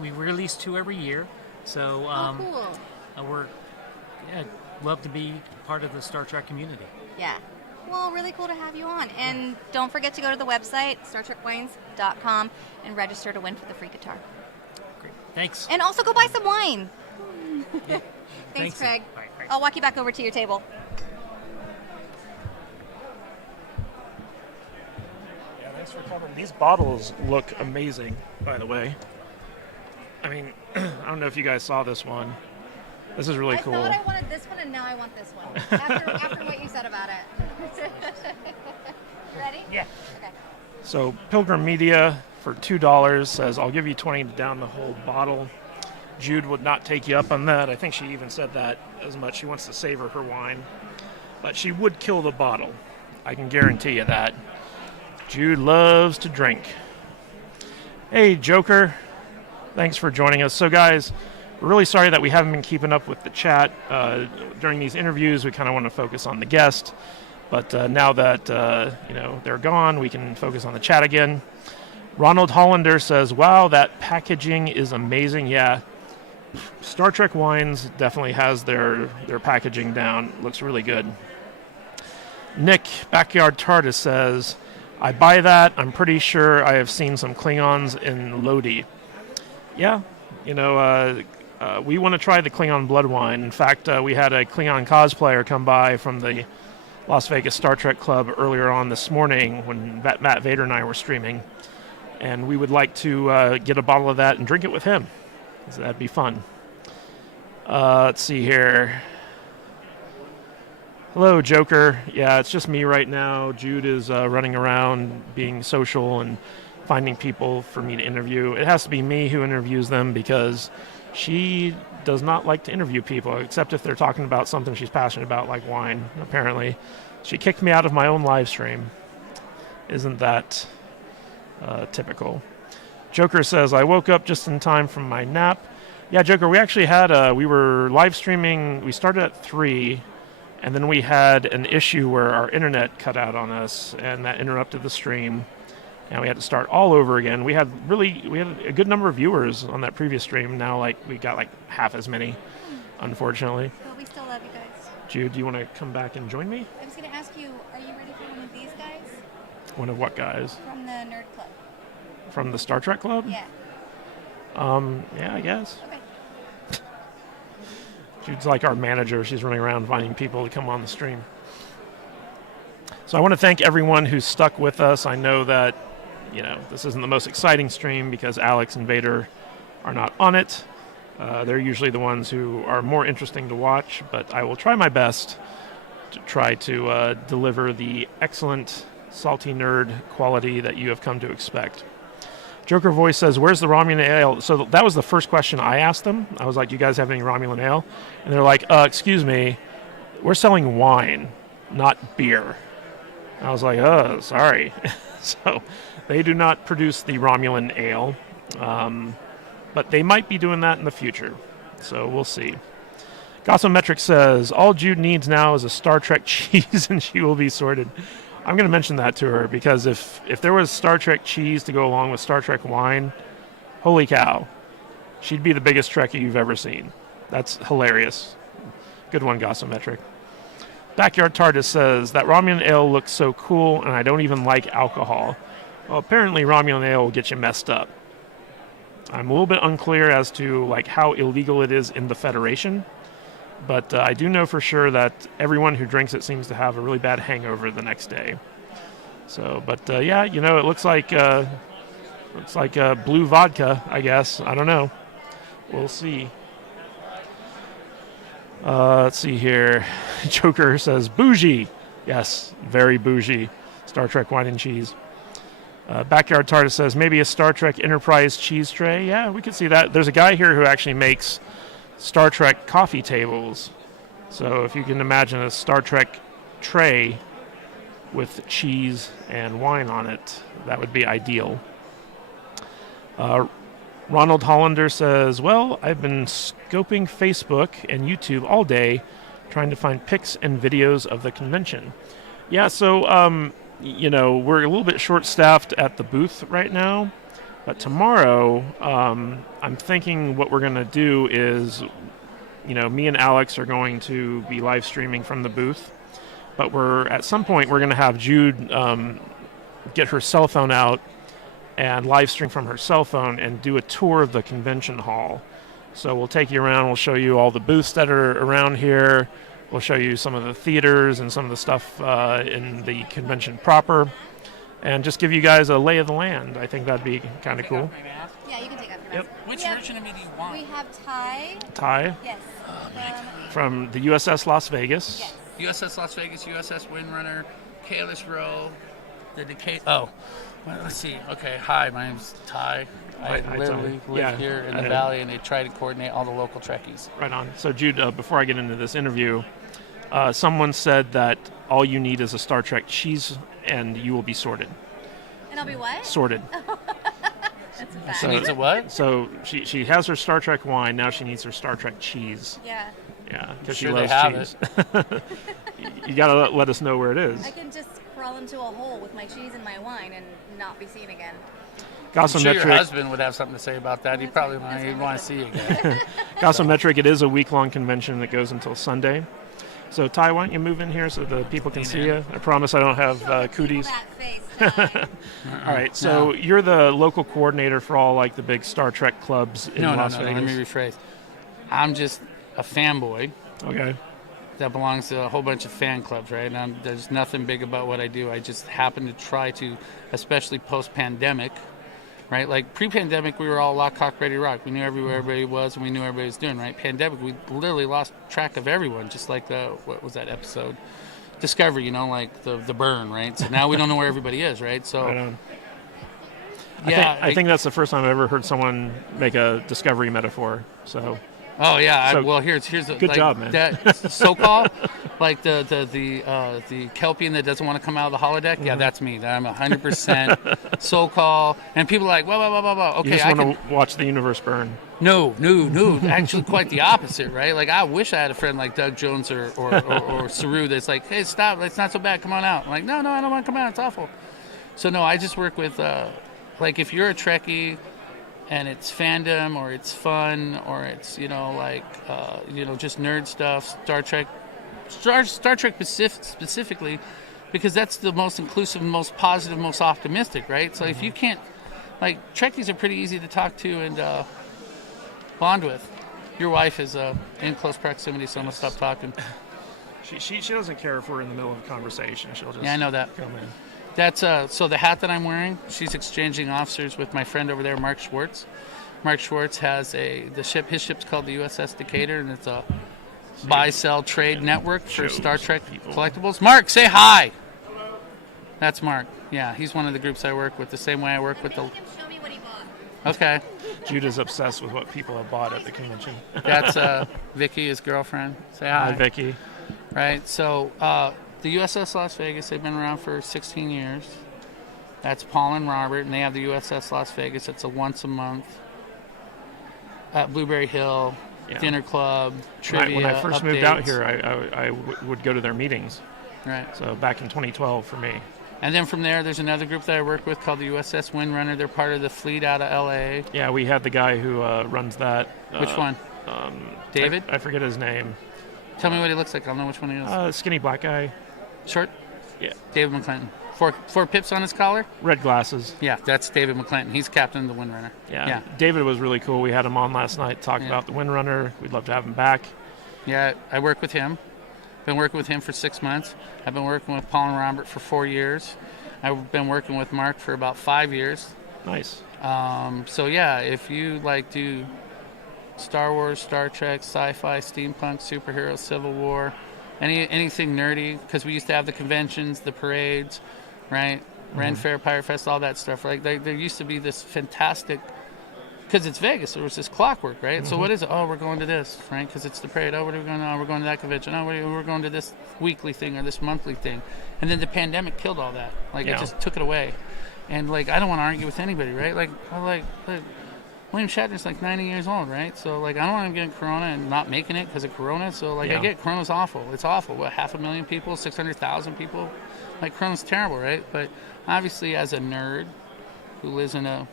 We release 2 every year, so Cool. we're love to be part of the Star Trek community. Yeah. Well, really cool to have you on. And don't forget to go to the website, StarTrekWines.com, and register to win for the free guitar. Great, thanks. And also go buy some wine. Yeah. Thanks, Craig. Bye. I'll walk you back over to your table. Yeah, thanks for covering. These bottles look amazing, by the way. I mean, I don't know if you guys saw this one. This is really cool. I thought I wanted this one, and now I want this one. After what you said about it. Ready? Yeah. Okay. So Pilgrim Media for $2 says, I'll give you 20 to down the whole bottle. Jude would not take you up on that. I think she even said that as much. She wants to savor her wine. But she would kill the bottle. I can guarantee you that. Jude loves to drink. Hey, Joker. Thanks for joining us. So, guys, we're really sorry that we haven't been keeping up with the chat. During these interviews, we kind of want to focus on the guest. But now that they're gone, we can focus on the chat again. Ronald Hollander says, wow, that packaging is amazing. Yeah, Star Trek Wines definitely has their packaging down. Looks really good. Nick, Backyard TARDIS says, I buy that. I'm pretty sure I have seen some Klingons in Lodi. Yeah, we want to try the Klingon blood wine. In fact, we had a Klingon cosplayer come by from the Las Vegas Star Trek Club earlier on this morning when Matt Vader and I were streaming. And we would like to get a bottle of that and drink it with him. So that'd be fun. Let's see here. Hello, Joker. Yeah, it's just me right now. Jude is running around being social and finding people for me to interview. It has to be me who interviews them because she does not like to interview people, except if they're talking about something she's passionate about, like wine, apparently. She kicked me out of my own live stream. Isn't that typical? Joker says, I woke up just in time from my nap. Yeah, Joker, we actually had, we were live streaming, we started at 3, and then we had an issue where our internet cut out on us, and that interrupted the stream, and we had to start all over again. We had a good number of viewers on that previous stream. Now, we got half as many, unfortunately. But we still love you guys. Jude, do you want to come back and join me? I was going to ask you, are you ready for one of these guys? One of what guys? From the Nerd Club. From the Star Trek Club? Yeah. Yeah, I guess. Okay. Jude's like our manager. She's running around finding people to come on the stream. So I want to thank everyone who's stuck with us. I know that, this isn't the most exciting stream because Alex and Vader are not on it. They're usually the ones who are more interesting to watch, but I will try my best to try to deliver the excellent salty nerd quality that you have come to expect. Joker Voice says, where's the Romulan ale? So that was the first question I asked them. I was like, do you guys have any Romulan ale? And they're like, excuse me, we're selling wine, not beer. I was like, oh, sorry. So they do not produce the Romulan ale, but they might be doing that in the future. So we'll see. Gossometric says, all Jude needs now is a Star Trek cheese and she will be sorted. I'm going to mention that to her because if there was Star Trek cheese to go along with Star Trek wine, holy cow, she'd be the biggest Trekkie you've ever seen. That's hilarious. Good one, Gossometric. Backyard TARDIS says, that Romulan ale looks so cool and I don't even like alcohol. Well, apparently Romulan ale will get you messed up. I'm a little bit unclear as to how illegal it is in the Federation. But I do know for sure that everyone who drinks it seems to have a really bad hangover the next day. So, but yeah, it looks like blue vodka, I guess. I don't know. We'll see. Let's see here. Joker says, bougie. Yes, very bougie. Star Trek wine and cheese. Backyard TARDIS says, maybe a Star Trek Enterprise cheese tray. Yeah, we could see that. There's a guy here who actually makes Star Trek coffee tables. So if you can imagine a Star Trek tray with cheese and wine on it, that would be ideal. Ronald Hollander says, well, I've been scoping Facebook and YouTube all day trying to find pics and videos of the convention. Yeah, so, we're a little bit short-staffed at the booth right now. But tomorrow, I'm thinking what we're going to do is, me and Alex are going to be live streaming from the booth. But at some point, we're going to have Jude get her cell phone out and live stream from her cell phone and do a tour of the convention hall. So we'll take you around. We'll show you all the booths that are around here. We'll show you some of the theaters and some of the stuff in the convention proper. And just give you guys a lay of the land. I think that'd be kind of cool. Yeah, you can take off your mask. Which version of me do you want? We have Ty. Ty? Yes. From the USS Las Vegas. Yes. USS Las Vegas, USS Windrunner, Kalis Row, the Decay. Oh, well, let's see. Okay, hi, my name's Ty. I Hi, literally Ty. live Yeah. here in the valley, and they try to coordinate all the local Trekkies. Right on. So, Jude, before I get into this interview, someone said that all you need is a Star Trek cheese, and you will be sorted. And I'll be what? Sorted. That's a fact. She needs a what? So she has her Star Trek wine. Now she needs her Star Trek cheese. Yeah. Yeah, because Sure she they loves have cheese. You gotta let us know where it is. I can just crawl into a hole with my cheese and my wine and not be seen again. I'm sure your Gossometric, husband would have something to say about that. He probably might even want to see you again. Gossometric, it is a week-long convention that goes until Sunday. So, Ty, why don't you move in here so the people can see you? I promise I don't have cooties. That face, Ty. All right, so you're the local coordinator for all the big Star Trek clubs in No, Las let Vegas. me rephrase. I'm just a fanboy Okay. that belongs to a whole bunch of fan clubs, right? And there's nothing big about what I do. I just happen to try to, especially post-pandemic, right? Like pre-pandemic, we were all lock, cock, ready, rock. We knew everywhere everybody was, and we knew everybody was doing, right? Pandemic, we literally lost track of everyone, just like what was that episode? Discovery, like the burn, right? So now we don't know where everybody is, right? So Right on. yeah, I think that's the first time I've ever heard someone make a discovery metaphor. So oh yeah. So, Well, here's good like, job, man. That so-called like the Kelpian that doesn't want to come out of the holodeck. Mm-hmm. Yeah, that's me. I'm 100% so-called. And people are like, whoa. Okay, you just I want can. to watch the universe burn. No. Actually, quite the opposite, right? Like, I wish I had a friend like Doug Jones or Saru that's like, hey, stop. It's not so bad. Come on out. I'm like, no, I don't want to come out. It's awful. So no, I just work with like if you're a Trekkie and it's fandom or it's fun or it's just nerd stuff, Star Trek specifically, because that's the most inclusive, most positive, most optimistic, right? So if you can't, like, Trekkies are pretty easy to talk to and bond with. Your wife is in close proximity, so I'm gonna stop talking. She doesn't care if we're in the middle of a conversation. She'll just Yeah, I know that. come in. That's so the hat that I'm wearing, she's exchanging officers with my friend over there, Mark Schwartz. Mark Schwartz has his ship's called the USS Decatur, and it's a buy-sell trade network for Shows Star Trek people. collectibles. Mark, say hi. That's Mark. Yeah, he's one of the groups I work with, the same way I work with the... Show me what he bought. Okay. Jude is obsessed with what people have bought at the convention. That's Vicky, his girlfriend. Say hi. Hi, Vicky. Right, so the USS Las Vegas, they've been around for 16 years. That's Paul and Robert, and they have the USS Las Vegas. It's a once a month at Blueberry Hill, Yeah. dinner club, trivia, When I first moved out updates. here, I would go to their meetings. Right. So back in 2012 for me. And then from there, there's another group that I work with called the USS Windrunner. They're part of the fleet out of LA. Yeah, we had the guy who runs that. Which one? David? I forget his name. Tell me what he looks like. I'll know which one he is. Skinny black guy. Short? Yeah. David McClinton. Four pips on his collar? Red glasses. Yeah, that's David McClinton. He's captain of the Windrunner. Yeah. David was really cool. We had him on last night to talk Yeah. about the Windrunner. We'd love to have him back. Yeah, I work with him. Been working with him for 6 months. I've been working with Paul and Robert for 4 years. I've been working with Mark for about 5 years. Nice. So yeah, if you do Star Wars, Star Trek, sci-fi, steampunk, superheroes, Civil War, anything nerdy, because we used to have the conventions, the parades, right? Ren Fair, Pirate Fest, all that stuff. Like there used to be this fantastic, because it's Vegas, there was this clockwork, right? So what is it? Oh, we're going to this, right? Because it's the parade. Oh, what are we going to? Oh, we're going to that convention. Oh, we're going to this weekly thing or this monthly thing. And then the pandemic killed all that. Like Yeah. it just took it away. And like I don't want to argue with anybody, right? Like William Shatner's like 90 years old, right? So like I don't want him getting corona and not making it because of corona. So like Yeah. I get corona's awful. It's awful. What, 500,000 people, 600,000 people? Like corona's terrible, right? But obviously as a nerd who lives under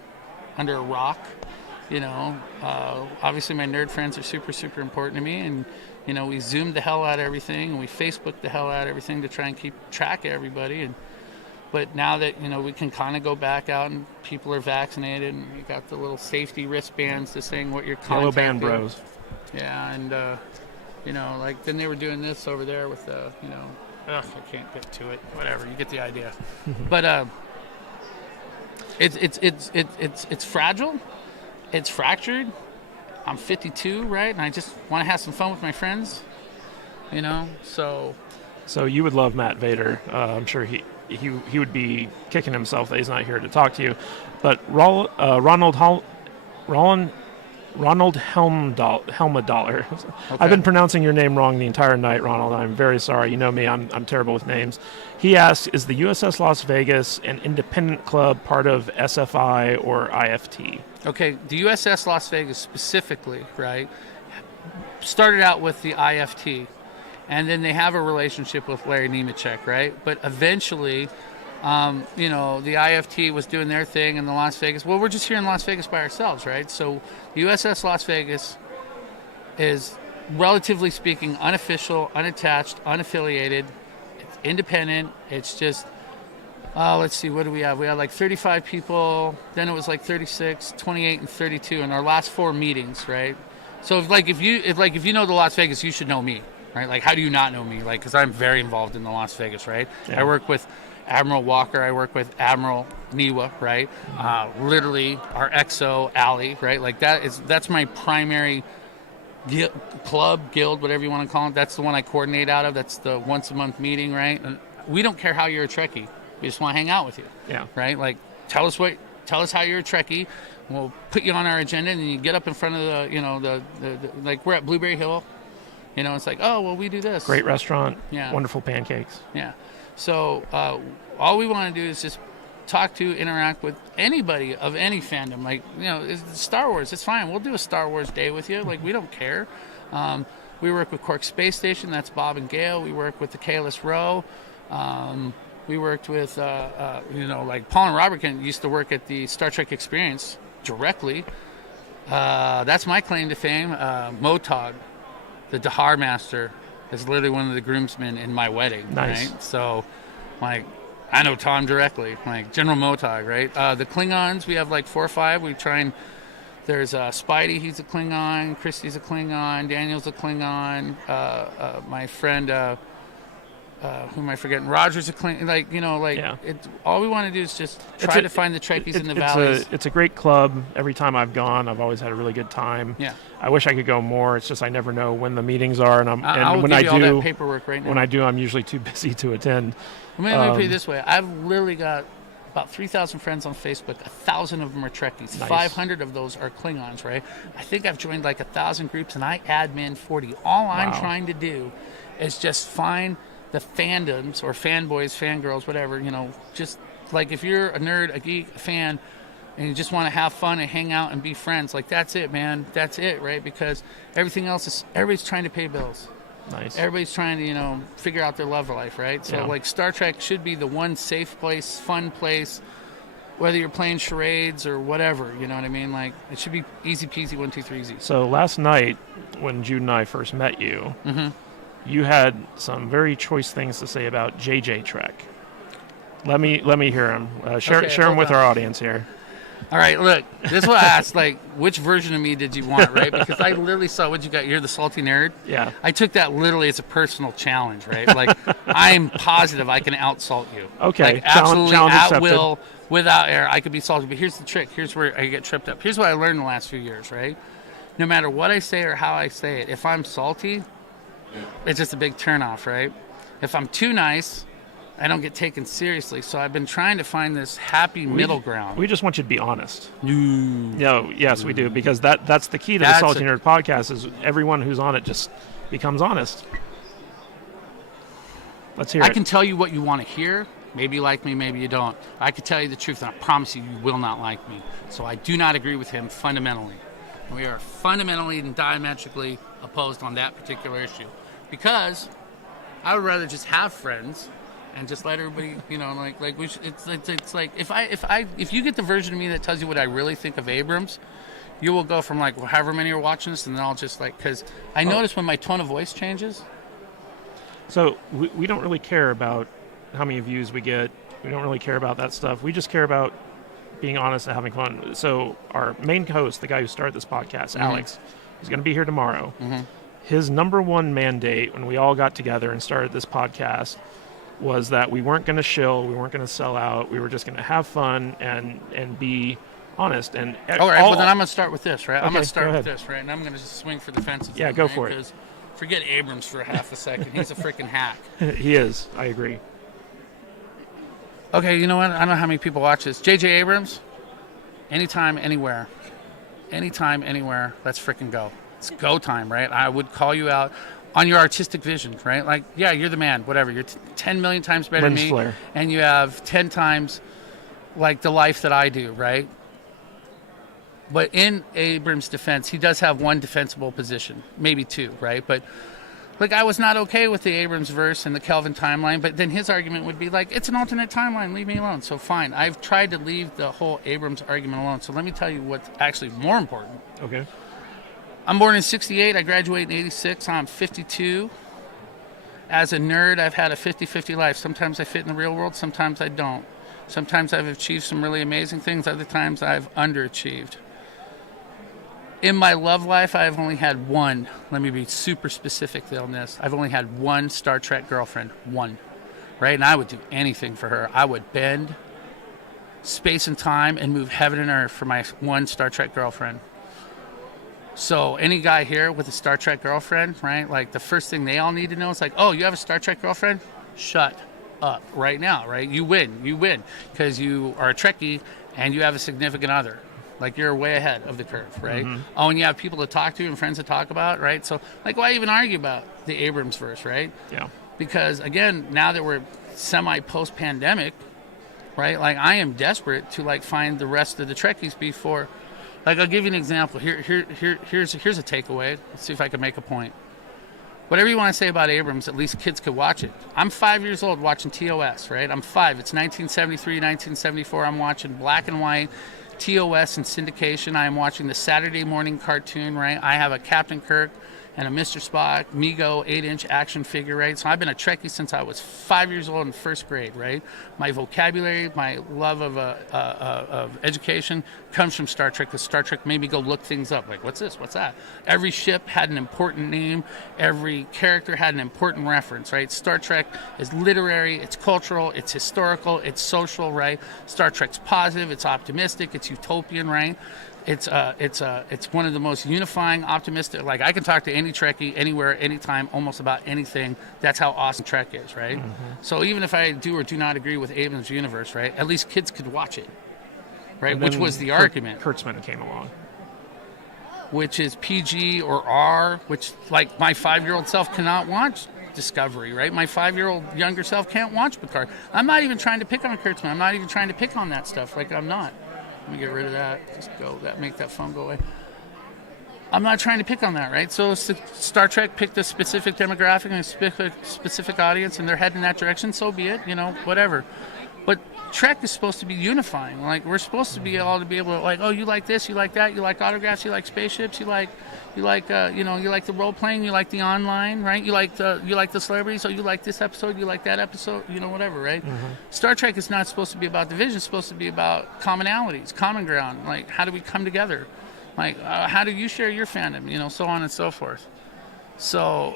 a rock, obviously my nerd friends are super, super important to me. And, we Zoomed the hell out of everything and we Facebooked the hell out of everything to try and keep track of everybody. But now that, we can kind of go back out and people are vaccinated and you got the little safety wristbands to saying what your Yellow contact band is. bros. Yeah, and, like then they were doing this over there with I can't get to it. Whatever, you get the idea. But it's fragile. It's fractured. I'm 52, right? And I just want to have some fun with my friends, so... So you would love Matt Vader. I'm sure he would be kicking himself that he's not here to talk to you. But Ronald Helmadaller. Okay. I've been pronouncing your name wrong the entire night, Ronald. I'm very sorry. You know me. I'm terrible with names. He asks, is the USS Las Vegas an independent club part of SFI or IFT? Okay, the USS Las Vegas specifically, right, started out with the IFT. And then they have a relationship with Larry Nemechek, right? But eventually, the IFT was doing their thing in the Las Vegas. Well, we're just here in Las Vegas by ourselves, right? So the USS Las Vegas is, relatively speaking, unofficial, unattached, unaffiliated. It's independent. It's just, let's see, what do we have? We had like 35 people. Then it was like 36, 28, and 32 in our last 4 meetings, right? So if you know the Las Vegas, you should know me, right? Like, how do you not know me? Like, because I'm very involved in the Las Vegas, right? Yeah. I work with Admiral Walker. I work with Admiral Niwa, right? Literally our XO Alley, right? Like that's my primary club, guild, whatever you want to call it. That's the one I coordinate out of. That's the once a month meeting, right? And we don't care how you're a Trekkie. We just want to hang out with you. Yeah. Right? Like, tell us how you're a Trekkie. We'll put you on our agenda, and then you get up in front of the like, we're at Blueberry Hill. It's like, oh, well, we do this. Great restaurant. Yeah. Wonderful pancakes. Yeah. So all we want to do is just talk to, interact with anybody of any fandom. Like, it's Star Wars. It's fine. We'll do a Star Wars day with you. Like, we don't care. We work with Cork Space Station. That's Bob and Gail. We work with the Kalis Row. We worked with, like Paul and Robert used to work at the Star Trek Experience directly. That's my claim to fame. Motog, the Dahar Master, is literally one of the groomsmen in my wedding. Nice. Right? So, like, I know Tom directly, like General Motog, right? The Klingons, we have like 4 or 5. We try and, there's Spidey, he's a Klingon. Christy's a Klingon. Daniel's a Klingon. My friend, who am I forgetting? Roger's a Klingon. Yeah. All we want to do is just try to find the Trekkies in the valleys. It's a great club. Every time I've gone, I've always had a really good time. Yeah. I wish I could go more. It's just I never know when the meetings are, and I'll when give I you all do that paperwork right now. when I do, I'm usually too busy to attend. Let me put it this way. I've literally got about 3,000 friends on Facebook. 1,000 of them are Trekkies. Nice. 500 of those are Klingons, right? I think I've joined like 1,000 groups, and I admin 40. All I'm Wow. trying to do is just find the fandoms or fanboys, fangirls, whatever, just like if you're a nerd, a geek, a fan, and you just want to have fun and hang out and be friends, like that's it, man. That's it, right? Because everything else is, everybody's trying to pay bills. Nice. Everybody's trying to, figure out their love life, right? So, Yeah. like, Star Trek should be the one safe place, fun place, whether you're playing charades or whatever, you know what I mean? Like, it should be easy peasy, 1, 2, 3, easy. So last night, when Jude and I first met you, Mm-hmm. you had some very choice things to say about JJ Trek. Let me hear them. Share them hold with on. our audience here. All right, look, this is what I asked, like, which version of me did you want, right? Because I literally saw what you got. You're the salty nerd. Yeah. I took that literally as a personal challenge, right? Like, I'm positive I can outsalt you. Okay, Like, absolutely challenge at accepted. will, without air, I could be salty. But here's the trick. Here's where I get tripped up. Here's what I learned in the last few years, right? No matter what I say or how I say it, if I'm salty, it's just a big turnoff, right? If I'm too nice, I don't get taken seriously. So I've been trying to find this happy middle ground. We just want you to be honest. No. No, yes, we do, because that's the key to the That's Salty a- Nerd podcast is everyone who's on it just becomes honest. Let's hear I it. can tell you what you want to hear. Maybe you like me, maybe you don't. I can tell you the truth, and I promise you, you will not like me. So I do not agree with him fundamentally. And we are fundamentally and diametrically opposed on that particular issue. Because I would rather just have friends and just let everybody, like we should, it's like if you get the version of me that tells you what I really think of Abrams, you will go from like however many are watching this, and then I'll just like, because I notice when my tone of voice changes. So we don't really care about how many views we get. We don't really care about that stuff. We just care about being honest and having fun. So our main host, the guy who started this podcast, Alex, is going to be here tomorrow. Mm-hmm. His number one mandate when we all got together and started this podcast was that we weren't going to shill, we weren't going to sell out, we were just going to have fun and be honest. And All right, well then I'm going to start with this, right? I'm Okay, going to start go with ahead. this, right? And I'm going to just swing for the fences. Yeah, then, go right? for it. 'Cause forget Abrams for half a second. He's a freaking hack. He is. I agree. Okay, you know what? I don't know how many people watch this. J.J. Abrams, anytime, anywhere. Anytime, anywhere, let's freaking go. It's go time, right? I would call you out on your artistic vision, right? Like, yeah, you're the man, whatever. You're 10 million times better than Lens me. flare. And you have 10 times, like, the life that I do, right? But in Abrams' defense, he does have one defensible position, maybe two, right? But, like, I was not okay with the Abrams verse and the Kelvin timeline, but then his argument would be like, it's an alternate timeline, leave me alone. So fine, I've tried to leave the whole Abrams argument alone. So let me tell you what's actually more important. Okay. I'm born in 68, I graduated in 86, I'm 52. As a nerd, I've had a 50-50 life. Sometimes I fit in the real world, sometimes I don't. Sometimes I've achieved some really amazing things, other times I've underachieved. In my love life, I've only had one. Let me be super specific on this. I've only had one Star Trek girlfriend. One. Right? And I would do anything for her. I would bend space and time and move heaven and earth for my one Star Trek girlfriend. So any guy here with a Star Trek girlfriend, right? Like the first thing they all need to know is like, oh, you have a Star Trek girlfriend? Shut up right now, right? You win because you are a Trekkie and you have a significant other. Like you're way ahead of the curve, right? Mm-hmm. Oh, and you have people to talk to and friends to talk about, right? So like why even argue about the Abrams verse, right? Yeah. Because again, now that we're semi post-pandemic, right? Like I am desperate to like find the rest of the Trekkies before. Like I'll give you an example. Here's a takeaway. Let's see if I can make a point. Whatever you want to say about Abrams, at least kids could watch it. I'm 5 years old watching TOS, right? I'm 5. It's 1973, 1974. I'm watching black and white TOS and syndication. I am watching the Saturday morning cartoon, right? I have a Captain Kirk and a Mr. Spock Mego 8-inch action figure, right? So I've been a Trekkie since I was 5 years old in first grade, right? My vocabulary, my love of education comes from Star Trek, because Star Trek made me go look things up. Like, what's this? What's that? Every ship had an important name. Every character had an important reference, right? Star Trek is literary, it's cultural, it's historical, it's social, right? Star Trek's positive, it's optimistic, it's utopian, right? It's one of the most unifying, optimistic. Like I can talk to any Trekkie anywhere, anytime, almost about anything. That's how awesome Trek is, right? Mm-hmm. So even if I do or do not agree with Abrams' universe, right, at least kids could watch it, right? Which was the argument. Kurtzman came along, which is PG or R, which like my 5-year-old self cannot watch Discovery, right? My 5-year-old younger self can't watch Picard. I'm not even trying to pick on Kurtzman. I'm not even trying to pick on that stuff. Like I'm not. Let me get rid of that. Just go. Make that phone go away. I'm not trying to pick on that, right? So Star Trek picked a specific demographic and a specific audience, and they're heading in that direction. So be it. Whatever. But Trek is supposed to be unifying. Like we're supposed to be able to like, oh, you like this, you like that, you like autographs, you like spaceships, you like you like the role playing, you like the online, right? You like the celebrities, so you like this episode, you like that episode, whatever, right? Mm-hmm. Star Trek is not supposed to be about division. It's supposed to be about commonalities, common ground. Like how do we come together? Like how do you share your fandom? So on and so forth. So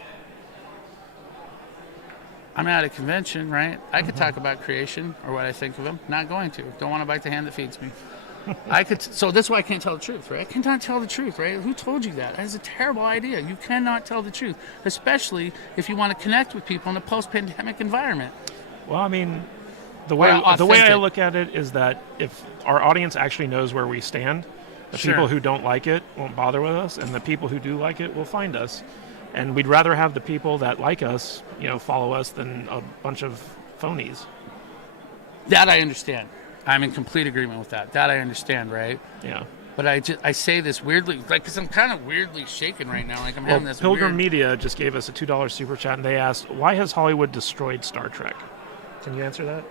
I'm at a convention, right? I could talk about creation or what I think of them. Not going to. Don't want to bite the hand that feeds me. So that's why I can't tell the truth, right? I cannot tell the truth, right? Who told you that? That is a terrible idea. You cannot tell the truth, especially if you want to connect with people in a post-pandemic environment. Well, I mean, the way I look at it is that if our audience actually knows where we stand, the people who don't like it won't bother with us, and the people who do like it will find us. And we'd rather have the people that like us, follow us than a bunch of phonies. That I understand. I'm in complete agreement with that. That I understand, right? Yeah. But I say this weirdly, like, because I'm kind of weirdly shaken right now. Like, I'm having this Pilgrim Media just gave us a $2 super chat, and they asked, why has Hollywood destroyed Star Trek? Can you answer that?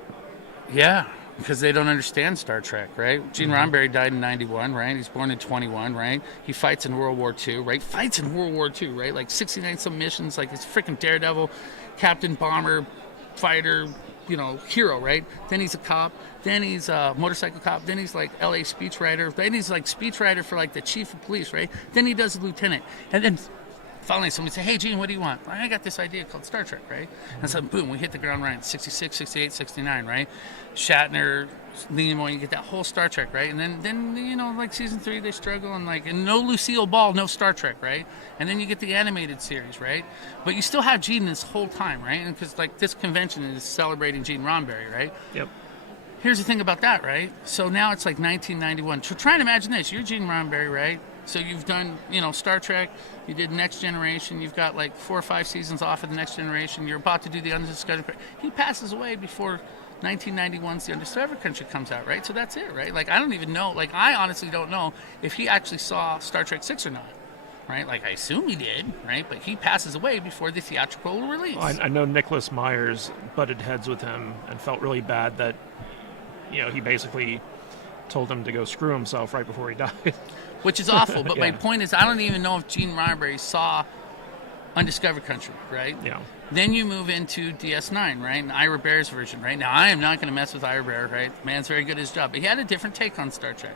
Yeah, because they don't understand Star Trek, right? Gene Roddenberry died in 91, right? He's born in 21, right? He fights in World War II, right? Fights in World War II, right? Like 69 some missions, like he's freaking Daredevil, Captain Bomber, fighter, hero, right? Then he's a cop. Then he's a motorcycle cop. Then he's like LA speechwriter. Then he's like speechwriter for like the chief of police, right? Then he does a lieutenant. And then finally somebody say, hey, Gene, what do you want? I got this idea called Star Trek, right? And so boom, we hit the ground running. 66, 68, 69, right? Shatner, Nimoy, you get that whole Star Trek, right? And then like season 3, they struggle, and no Lucille Ball, no Star Trek, right? And then you get the animated series, right? But you still have Gene this whole time, right? Because like this convention is celebrating Gene Roddenberry, right? Yep. Here's the thing about that, right? So now it's like 1991. So try and imagine this. You're Gene Roddenberry, right? So you've done, Star Trek. You did Next Generation. You've got like 4 or 5 seasons off of the Next Generation. You're about to do the Undiscovered. He passes away before 1991's The Undiscovered Country comes out, right? So that's it, right? Like I don't even know. Like I honestly don't know if he actually saw Star Trek 6 or not, right? Like I assume he did, right? But he passes away before the theatrical release. Well, I know Nicholas Myers butted heads with him and felt really bad that, he basically told him to go screw himself right before he died. Which is awful. But my point is, I don't even know if Gene Roddenberry saw Undiscovered Country, right? Yeah. Then you move into DS9, right? And Ira Bear's version, right? Now, I am not going to mess with Ira Bear, right? The man's very good at his job. But he had a different take on Star Trek.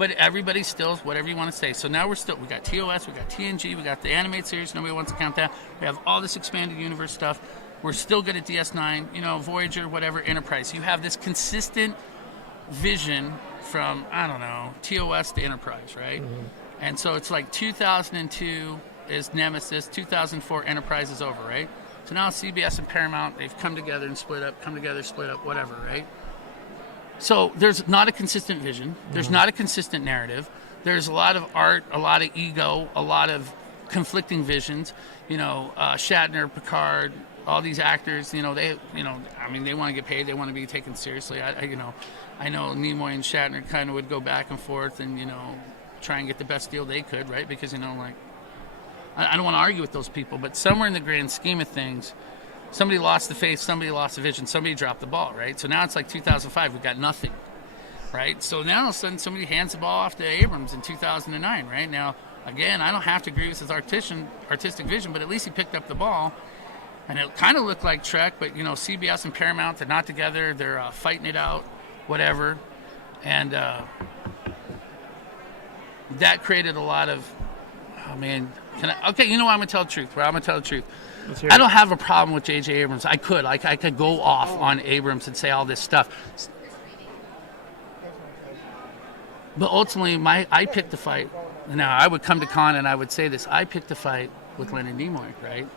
but everybody still whatever you want to say. So now we got TOS, we got TNG, we got the animated series. Nobody wants to count that. We have all this expanded universe stuff. We're still good at DS9, Voyager, whatever, Enterprise. You have this consistent vision from, I don't know, TOS to Enterprise, right? Mm-hmm. And so it's like 2002 is Nemesis, 2004 Enterprise is over, right? So now CBS and Paramount, they've come together and split up, whatever, right? So there's not a consistent vision. There's not a consistent narrative. There's a lot of art, a lot of ego, a lot of conflicting visions. Shatner, Picard, all these actors, they want to get paid. They want to be taken seriously. I know Nimoy and Shatner kind of would go back and forth and, try and get the best deal they could, right? Because, I don't want to argue with those people, but somewhere in the grand scheme of things, somebody lost the faith, somebody lost the vision, somebody dropped the ball, right? So now it's like 2005, we've got nothing, right? So now all of a sudden somebody hands the ball off to Abrams in 2009, right? Now, again, I don't have to agree with his artistic vision, but at least he picked up the ball. And it kind of looked like Trek, but, CBS and Paramount, they're not together. They're fighting it out, whatever. And that created a lot of, okay, you know what? I'm going to tell the truth. I don't have a problem with J.J. Abrams. I could go off on Abrams and say all this stuff. But ultimately, I picked the fight. Now, I would come to con and I would say this. I picked the fight with Leonard Nimoy, right?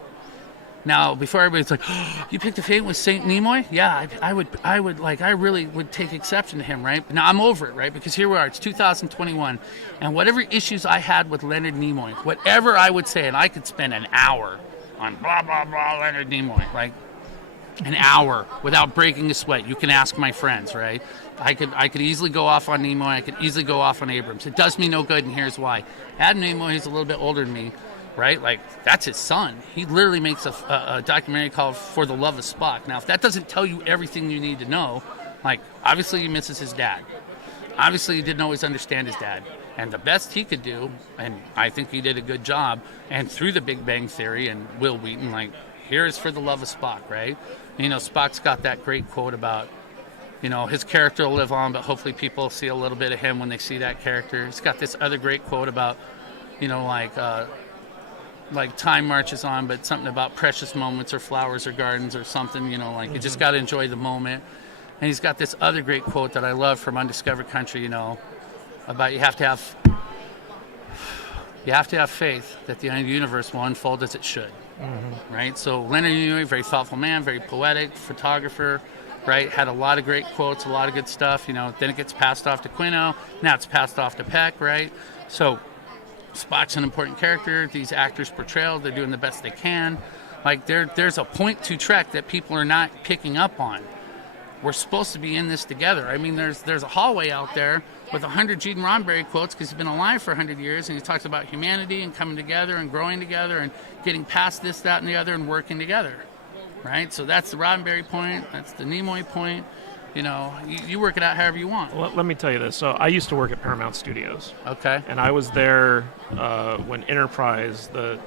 Now, before everybody's like, oh, you picked a fight with Saint Nimoy? Yeah, I really would take exception to him, right? Now, I'm over it, right? Because here we are, it's 2021, and whatever issues I had with Leonard Nimoy, whatever I would say, and I could spend an hour on blah, blah, blah, Leonard Nimoy, right? An hour without breaking a sweat. You can ask my friends, right? I could easily go off on Nimoy. I could easily go off on Abrams. It does me no good, and here's why. Adam Nimoy, he's a little bit older than me, right? Like, that's his son. He literally makes a documentary called For the Love of Spock. Now, if that doesn't tell you everything you need to know, like, obviously he misses his dad. Obviously he didn't always understand his dad. And the best he could do, and I think he did a good job, and through the Big Bang Theory and Will Wheaton, like, here's For the Love of Spock, right? And, Spock's got that great quote about, his character will live on, but hopefully people see a little bit of him when they see that character. He's got this other great quote about, like time marches on, but something about precious moments or flowers or gardens or something, you just got to enjoy the moment. And he's got this other great quote that I love from Undiscovered Country, about you have to have faith that the universe will unfold as it should, right? So Leonard Nimoy, very thoughtful man, very poetic, photographer, right? Had a lot of great quotes, a lot of good stuff, then it gets passed off to Quino, now it's passed off to Peck, right? So Spock's an important character. These actors portrayal, they're doing the best they can. Like, there's a point to Trek that people are not picking up on. We're supposed to be in this together. I mean, there's a hallway out there with 100 Jude and Roddenberry quotes because he's been alive for 100 years, and he talks about humanity and coming together and growing together and getting past this, that, and the other and working together, right? So that's the Roddenberry point. That's the Nimoy point. You work it out however you want. Well, let me tell you this. So I used to work at Paramount Studios. Okay. And I was there when Enterprise, the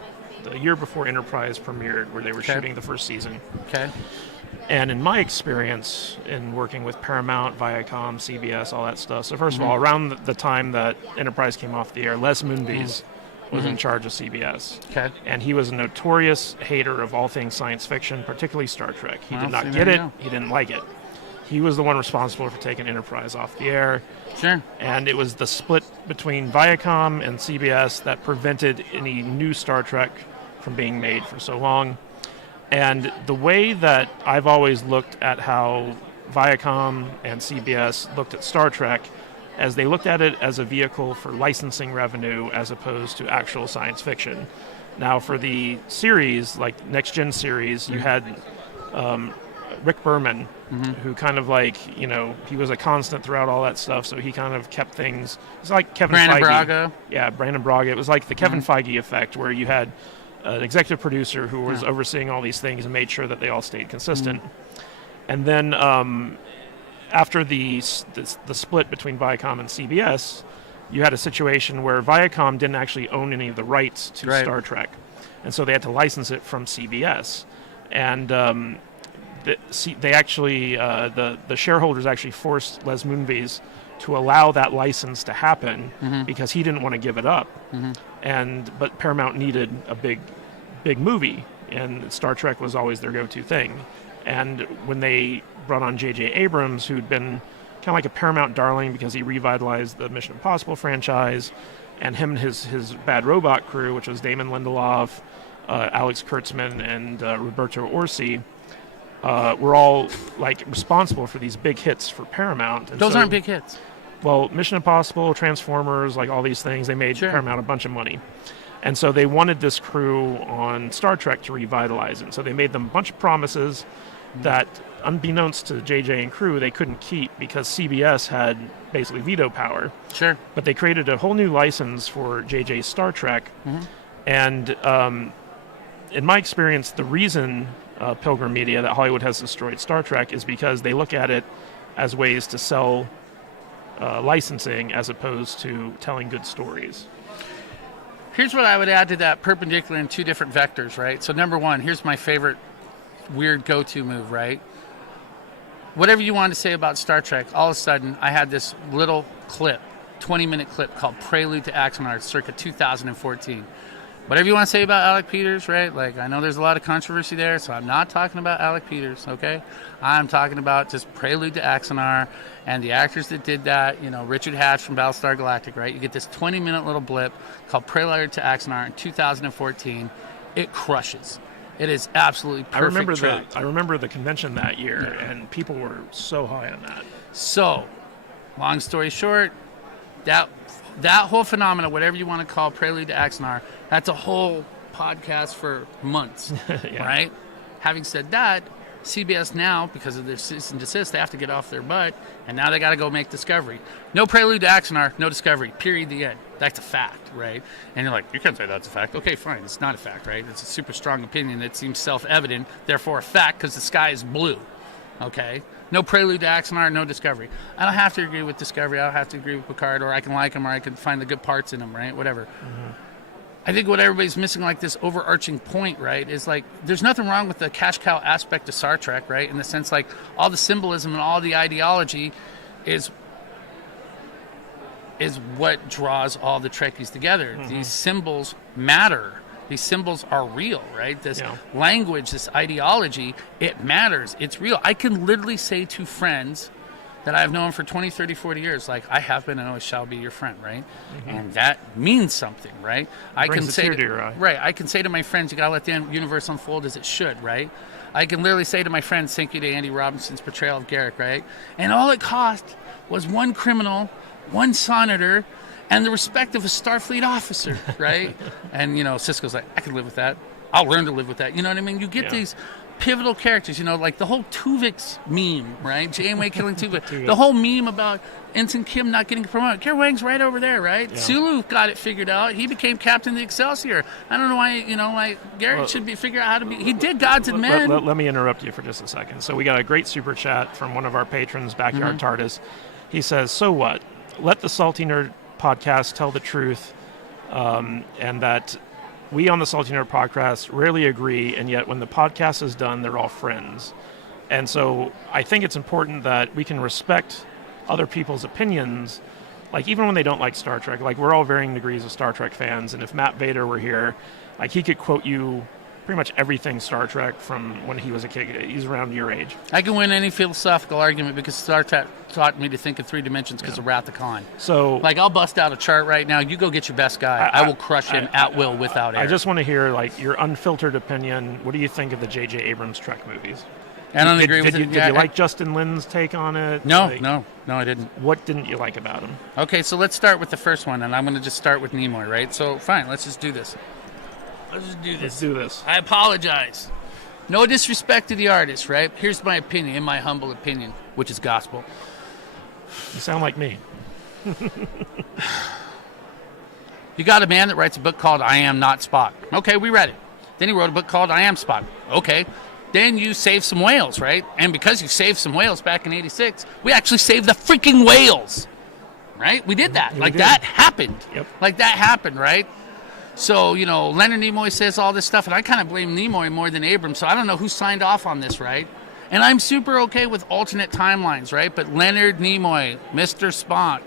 year before Enterprise premiered, where they were shooting the first season. Okay. And in my experience in working with Paramount, Viacom, CBS, all that stuff. So first of all, around the time that Enterprise came off the air, Les Moonves was in charge of CBS. Okay. And he was a notorious hater of all things science fiction, particularly Star Trek. He did not get it. He didn't like it. He was the one responsible for taking Enterprise off the air. Sure. And it was the split between Viacom and CBS that prevented any new Star Trek from being made for so long. And the way that I've always looked at how Viacom and CBS looked at Star Trek, as they looked at it as a vehicle for licensing revenue as opposed to actual science fiction. Now, for the series, like Next Gen series, you had Rick Berman, who kind of he was a constant throughout all that stuff, so he kind of kept things. It's like Kevin Feige. Braga. Yeah, Brandon Braga. It was like the Kevin Feige effect, where you had an executive producer who was overseeing all these things and made sure that they all stayed consistent. And then after the split between Viacom and CBS, you had a situation where Viacom didn't actually own any of the rights to Star Trek, and so they had to license it from CBS. And they actually, the shareholders actually forced Les Moonves to allow that license to happen because he didn't want to give it up. But Paramount needed a big movie, and Star Trek was always their go-to thing. And when they brought on J.J. Abrams, who'd been kind of like a Paramount darling because he revitalized the Mission Impossible franchise, and him and his Bad Robot crew, which was Damon Lindelof, Alex Kurtzman, and Roberto Orsi, were all like responsible for these big hits for Paramount. And Those aren't big hits. Well, Mission Impossible, Transformers, like all these things, they made Paramount a bunch of money. And so they wanted this crew on Star Trek to revitalize it. So they made them a bunch of promises that, unbeknownst to JJ and crew, they couldn't keep because CBS had basically veto power. Sure. But they created a whole new license for JJ's Star Trek. And in my experience, the reason Pilgrim Media, that Hollywood has destroyed Star Trek, is because they look at it as ways to sell licensing as opposed to telling good stories. Here's what I would add to that, perpendicular in two different vectors, right? So number one, here's my favorite weird go-to move, right? Whatever you want to say about Star Trek, all of a sudden I had this little clip, 20-minute clip called Prelude to Axanar, circa 2014. Whatever you want to say about Alec Peters, right? Like, I know there's a lot of controversy there, so I'm not talking about Alec Peters, okay? I'm talking about just Prelude to Axanar and the actors that did that, you know, Richard Hatch from Battlestar Galactica, right? You get this 20-minute little blip called Prelude to Axanar in 2014. It crushes. It is absolutely perfect. I remember the convention that year, and people were so high on that. So, long story short, that whole phenomena, whatever you want to call Prelude to Axanar, that's a whole podcast for months, right? Having said that, CBS now, because of their cease and desist, they have to get off their butt, and now they got to go make Discovery. No Prelude to Axanar, no Discovery, period, the end. That's a fact, right? And you're like, you can't say that's a fact. Okay, fine, it's not a fact, right? It's a super strong opinion that seems self-evident, therefore a fact because the sky is blue, okay? No Prelude to Axanar, no Discovery. I don't have to agree with Discovery. I don't have to agree with Picard, or I can like him, or I can find the good parts in him, right? Whatever. I think what everybody's missing, like this overarching point, right, is like there's nothing wrong with the cash cow aspect of Star Trek, right? In the sense, like all the symbolism and all the ideology is what draws all the Trekkies together. These symbols matter. These symbols are real, right? This language, this ideology, it matters. It's real. I can literally say to friends that I've known for 20, 30, 40 years, like, I have been and always shall be your friend, right? And that means something, right? I can say to your eye. Right. I can say to my friends, you gotta let the universe unfold as it should, right? I can literally say to my friends, thank you to Andy Robinson's portrayal of Garrick, right? And all it cost was one criminal, one senator, and the respect of a Starfleet officer, right? And, you know, Sisko's like, I can live with that. I'll learn to live with that. You know what I mean? You get these pivotal characters, you know, like the whole Tuvix meme, right? Janeway killing Tuvix. The whole meme about Ensign Kim not getting promoted. Kara Wang's right over there, right? Sulu got it figured out. He became captain of the Excelsior. I don't know why, you know, like Garrett should figure out how to be. He did Gods and Men. Let me interrupt you for just a second. So we got a great super chat from one of our patrons, Backyard TARDIS. He says, so what? Let the Salty Nerd podcast tell the truth, and that we on the Salty Nerd podcast rarely agree, and yet when the podcast is done, they're all friends. And so I think it's important that we can respect other people's opinions, like even when they don't like Star Trek. Like, we're all varying degrees of Star Trek fans, and if Matt Vader were here, like, he could quote you pretty much everything Star Trek from when he was a kid. He's around your age. I can win any philosophical argument because Star Trek taught me to think in three dimensions because of Wrath of Khan. So, like, I'll bust out a chart right now. You go get your best guy. I will crush him at will without error. I just want to hear, like, your unfiltered opinion. What do you think of the J.J. Abrams Trek movies? I don't agree with it. Did you like Justin Lin's take on it? No, like, no, I didn't. What didn't you like about him? Okay, so let's start with the first one, and I'm going to just start with Nimoy, right? So, fine, let's just do this. Let's do this. I apologize. No disrespect to the artist, right? Here's my opinion, in my humble opinion, which is gospel. You sound like me. You got a man that writes a book called I Am Not Spock. Okay, we read it. Then he wrote a book called I Am Spock. Okay. Then you saved some whales, right? And because you saved some whales back in 86, we actually saved the freaking whales, right? We did that. That happened. Yep. Like, that happened, right? So, you know, Leonard Nimoy says all this stuff, and I kind of blame Nimoy more than Abrams, so I don't know who signed off on this, right? And I'm super okay with alternate timelines, right? But Leonard Nimoy, Mr. Spock,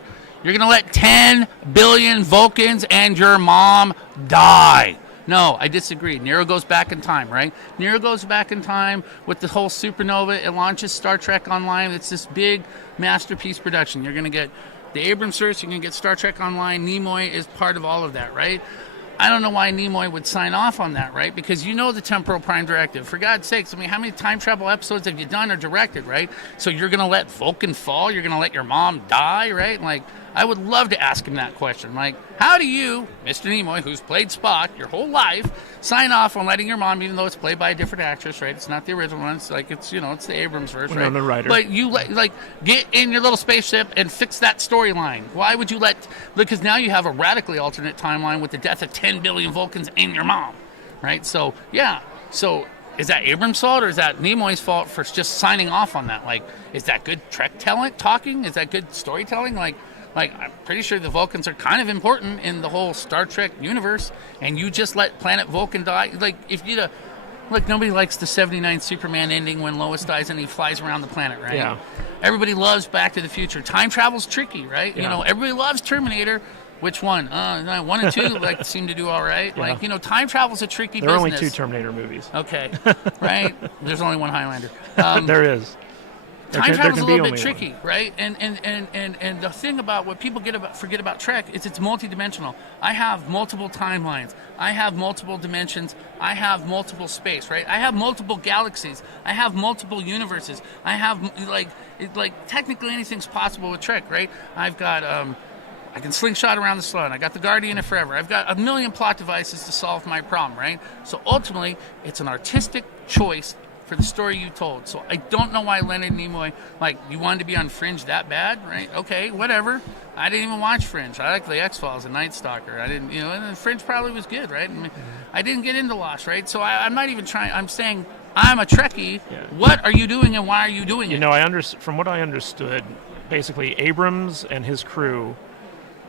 you're going to let 10 billion Vulcans and your mom die. No, I disagree. Nero goes back in time, right? Nero goes back in time with the whole supernova. It launches Star Trek Online. It's this big masterpiece production. You're going to get the Abrams first. You're going to get Star Trek Online. Nimoy is part of all of that, right? I don't know why Nimoy would sign off on that, right? Because you know the temporal prime directive. For God's sakes, I mean, how many time travel episodes have you done or directed, right? So you're going to let Vulcan fall? You're going to let your mom die, right? Like, I would love to ask him that question. Like, how do you, Mr. Nimoy, who's played Spock your whole life, sign off on letting your mom, even though it's played by a different actress, right? It's not the original one. It's like, it's, you know, it's the Abrams version, Well, right? I'm the writer. But you, like, get in your little spaceship and fix that storyline. Why would you let, because now you have a radically alternate timeline with the death of 10 billion Vulcans and your mom, right? So, yeah. So, is that Abrams' fault or is that Nimoy's fault for just signing off on that? Like, is that good Trek talking? Is that good storytelling? Like, I'm pretty sure the Vulcans are kind of important in the whole Star Trek universe, and you just let Planet Vulcan die. Like, if you'd look, nobody likes the 79 Superman ending when Lois dies and he flies around the planet, right? Yeah. Everybody loves Back to the Future. Time travel's tricky, right? Yeah. You know, everybody loves Terminator. Which one? 1 and 2 like seem to do all right. Yeah. Like, you know, time travel's a tricky There are business. only 2 Terminator movies. Okay, right? There's only one Highlander. There is. Time there travel's a can be little bit only tricky, right? And the thing about what people forget about Trek is it's multidimensional. I have multiple timelines. I have multiple dimensions. I have multiple space, right? I have multiple galaxies. I have multiple universes. I have like technically anything's possible with Trek, right? I've got I can slingshot around the sun. I got the Guardian of Forever. I've got a million plot devices to solve my problem, right? So ultimately, it's an artistic choice for the story you told. So I don't know why Leonard Nimoy, like, you wanted to be on Fringe that bad, right? Okay, whatever. I didn't even watch Fringe. I like the X-Files and Night Stalker. I didn't, you know, and Fringe probably was good, right? I mean, I didn't get into Lost, right? So I'm not even trying. I'm saying I'm a Trekkie. Yeah. What are you doing and why are you doing it? You know, from what I understood, basically Abrams and his crew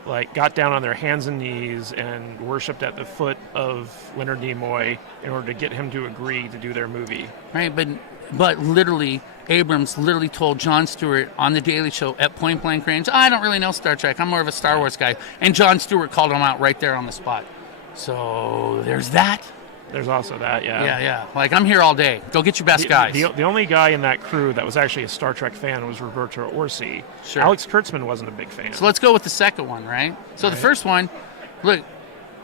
like got down on their hands and knees and worshipped at the foot of Leonard Nimoy in order to get him to agree to do their movie. Right, but literally, Abrams literally told Jon Stewart on The Daily Show at point blank range, I don't really know Star Trek. I'm more of a Star Wars guy. And Jon Stewart called him out right there on the spot. So there's that. There's also that, yeah. Yeah. Like, I'm here all day. Go get your best guys. The only guy in that crew that was actually a Star Trek fan was Roberto Orci. Sure. Alex Kurtzman wasn't a big fan. So let's go with the second one, right? So the first one, look,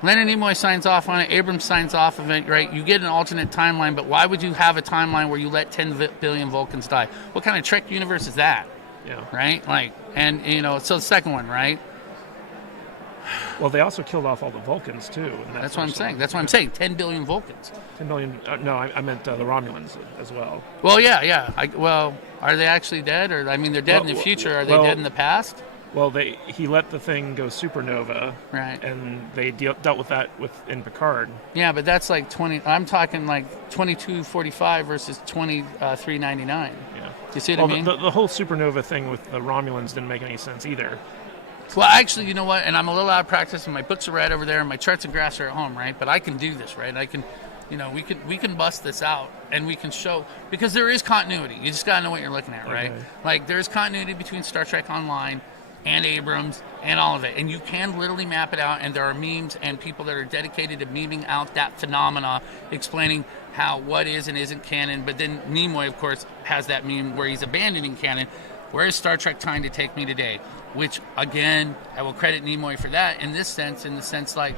Leonard Nimoy signs off on it. Abrams signs off of it, right? You get an alternate timeline, but why would you have a timeline where you let 10 billion Vulcans die? What kind of Trek universe is that? Yeah. Right? Like, and, you know, so the second one, right? Well, they also killed off all the Vulcans, too. That's what I'm saying. That's what I'm saying. 10 billion Vulcans. 10 million. No, I meant the Romulans as well. Well, yeah. Well, are they actually dead? Or, I mean, they're dead in the future. Are they dead in the past? Well, he let the thing go supernova. Right. And they dealt with that in Picard. Yeah, but that's like 20. I'm talking like 2245 versus 2399. Yeah. You see what I mean? The whole supernova thing with the Romulans didn't make any sense either. Well, actually, you know what? And I'm a little out of practice, and my books are right over there, and my charts and graphs are at home, right? But I can do this, right? I can, you know, we can bust this out, and we can show, because there is continuity. You just got to know what you're looking at, right? Okay. Like, there's continuity between Star Trek Online and Abrams and all of it. And you can literally map it out, and there are memes and people that are dedicated to memeing out that phenomena, explaining what is and isn't canon. But then Nimoy, of course, has that meme where he's abandoning canon. Where is Star Trek trying to take me today? Which, again, I will credit Nimoy for that in the sense like,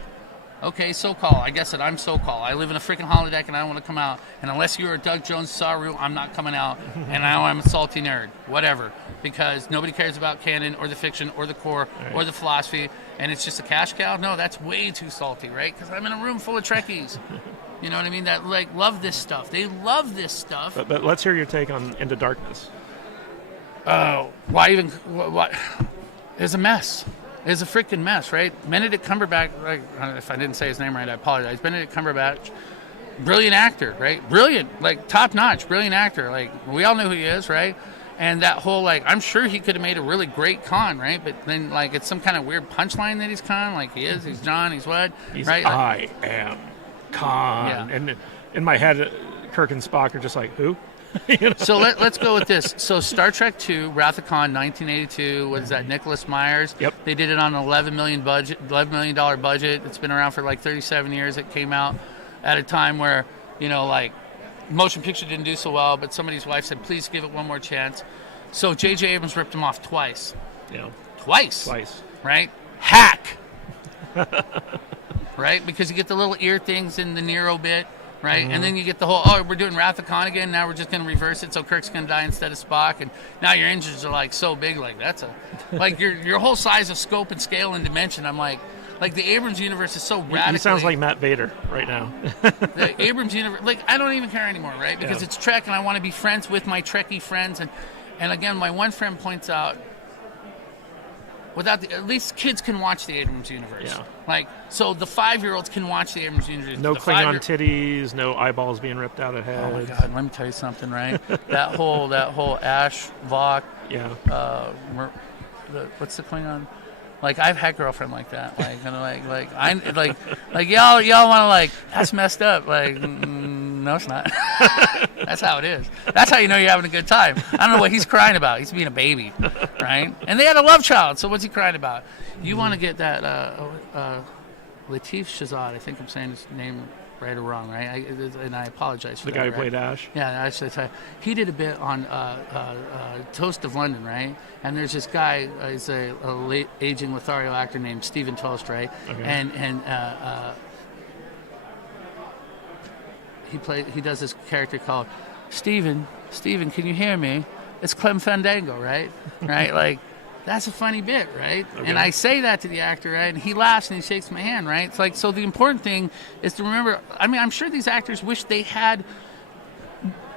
okay, so-called. I guess that I'm so-called. I live in a freaking holodeck and I don't want to come out. And unless you're a Doug Jones Saru, I'm not coming out. And now I'm a salty nerd. Whatever. Because nobody cares about canon or the fiction or the core or the philosophy. And it's just a cash cow? No, that's way too salty, right? Because I'm in a room full of Trekkies. You know what I mean? That, like, love this stuff. They love this stuff. But let's hear your take on Into Darkness. Why even... What? It's a mess. It's a freaking mess, right? Benedict Cumberbatch, like, if I didn't say his name right, I apologize. Benedict Cumberbatch, brilliant actor, right? Brilliant, like top-notch, brilliant actor. Like, we all know who he is, right? And that whole, like, I'm sure he could have made a really great Khan, right? But then, like, it's some kind of weird punchline that he's Khan. Like, he's John, he's what? He's right? I am Khan. Yeah. And in my head, Kirk and Spock are just like, who? So let's go with this. So Star Trek II, Wrath of Khan, 1982. What is that? Nicholas Myers. Yep. They did it on an $11 million budget. It's been around for like 37 years. It came out at a time where, like, motion picture didn't do so well, but somebody's wife said, please give it one more chance. So J.J. Abrams ripped him off twice. Yeah. Twice. Right? Hack. Right? Because you get the little ear things in the Nero bit, right? And then you get the whole, we're doing Wrath of Khan again. Now we're just going to reverse it, so Kirk's going to die instead of Spock. And now your engines are like so big, like that's like your whole size of scope and scale and dimension. I'm like the Abrams universe is so radically. He sounds like Matt Vader right now. The Abrams universe, like I don't even care anymore, right? Because it's Trek, and I want to be friends with my Trekkie friends. And again, my one friend points out, at least kids can watch the Abrams universe. Yeah. Like, so the 5-year-olds can watch the Abrams universe. No The Klingon titties, no eyeballs being ripped out of heads. Oh my God! Let me tell you something, right? that whole Ash Vok. Yeah. What's the Klingon? Like, I've had a girlfriend like that. Like, and y'all want to like, that's messed up. Like, no, it's not. That's how it is. That's how you know you're having a good time. I don't know what he's crying about. He's being a baby, right? And they had a love child. So what's he crying about? You want to get that Latif Shazad? I think I'm saying his name right or wrong, right? And I apologize for the that. guy who right? played Ash. Yeah, I should say he did a bit on Toast of London, right? And there's this guy, he's a late aging Lothario actor named Stephen Toast, right? Okay. And he does this character called Stephen, can you hear me? It's Clem Fandango, right? Right? Like, that's a funny bit, right? Okay. And I say that to the actor, right? And he laughs and he shakes my hand, right? It's like, so the important thing is to remember, I mean, I'm sure these actors wish they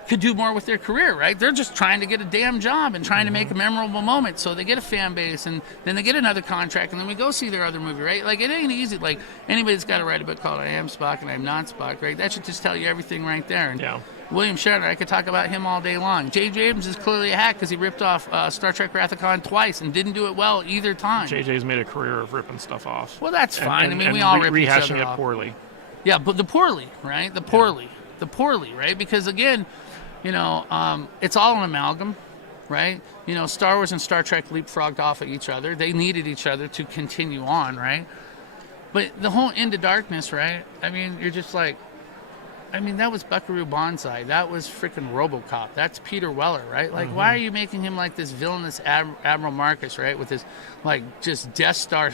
could do more with their career, right? They're just trying to get a damn job and trying to make a memorable moment. So they get a fan base, and then they get another contract, and then we go see their other movie, right? Like, it ain't easy. Like, anybody that's got to write a book called I Am Spock and I'm Not Spock, right? That should just tell you everything right there. And William Shatner, I could talk about him all day long. J.J. Abrams is clearly a hack because he ripped off Star Trek Wrath of Khan twice and didn't do it well either time. J.J.'s made a career of ripping stuff off. Well, that's fine. And we all rip each rehashing other it off. poorly. Yeah, but the poorly, right? The poorly, right? Because again, it's all an amalgam, right? Star Wars and Star Trek leapfrogged off of each other. They needed each other to continue on, right? But the whole Into Darkness, right? I mean, you're just like, that was Buckaroo Banzai. That was freaking RoboCop. That's Peter Weller, right? Like, why are you making him like this villainous Admiral Marcus, right? With his, like, just Death Star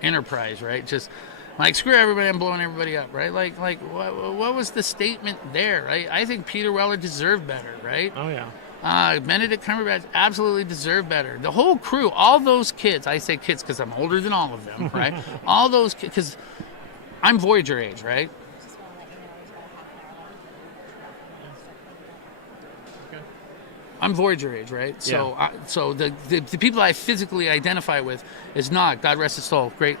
Enterprise, right? Just, like, screw everybody, I'm blowing everybody up, right? Like, what was the statement there, right? I think Peter Weller deserved better, right? Oh, yeah. Benedict Cumberbatch absolutely deserved better. The whole crew, all those kids, I say kids because I'm older than all of them, right? All those kids, because I'm Voyager age, right? I'm Voyager age, right? So, so the people I physically identify with is Nog, God rest his soul, great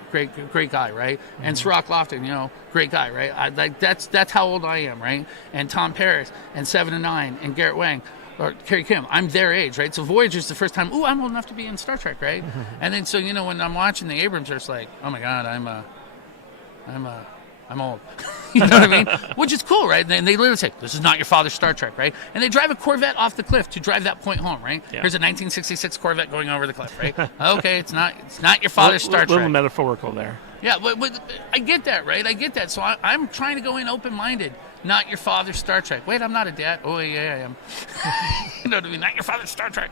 guy, right? And Sirach Lofton, great guy, right? That's how old I am, right? And Tom Paris, and 7 and 9, and Garrett Wang, or Carrie Kim. I'm their age, right? So Voyager's the first time. Ooh, I'm old enough to be in Star Trek, right? And then so when I'm watching the Abrams, it's like, oh my God, I'm old. You know what I mean? Which is cool, right? And they literally say, this is not your father's Star Trek, right? And they drive a Corvette off the cliff to drive that point home, right? Yeah. Here's a 1966 Corvette going over the cliff, right? Okay, it's not your father's Star Trek. A little metaphorical there. Yeah, but I get that, right? I get that. So I'm trying to go in open-minded. Not your father's Star Trek. Wait, I'm not a dad. Oh, yeah, I am. You know what I mean? Not your father's Star Trek.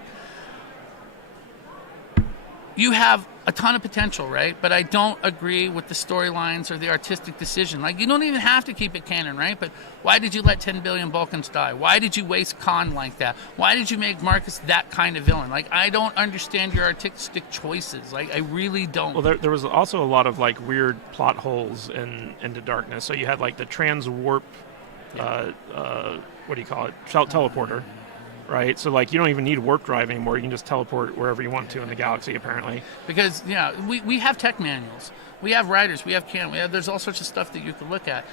You have a ton of potential, right? But I don't agree with the storylines or the artistic decision. Like, you don't even have to keep it canon, right? But why did you let 10 billion Vulcans die? Why did you waste Khan like that? Why did you make Marcus that kind of villain? Like, I don't understand your artistic choices. Like, I really don't. Well, there was also a lot of, like, weird plot holes Into Darkness. So you had, like, the trans-warp, what do you call it? Teleporter. Right, so like you don't even need warp drive anymore. You can just teleport wherever you want to in the galaxy, apparently. Because we have tech manuals, we have writers, we have canon, there's all sorts of stuff that you can look at.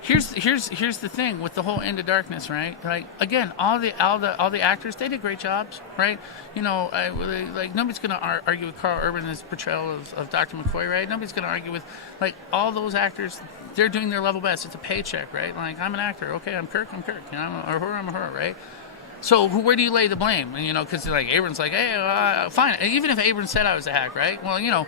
Here's the thing with the whole Into Darkness, right? Like again, all the actors, they did great jobs, right? Nobody's gonna argue with Carl Urban's portrayal of Dr. McCoy, right? Nobody's gonna argue with like all those actors. They're doing their level best. It's a paycheck, right? Like I'm an actor, okay, I'm Kirk. I'm a her, right? So where do you lay the blame? And, because like Abrams, like, hey, fine. And even if Abrams said I was a hack, right? Well,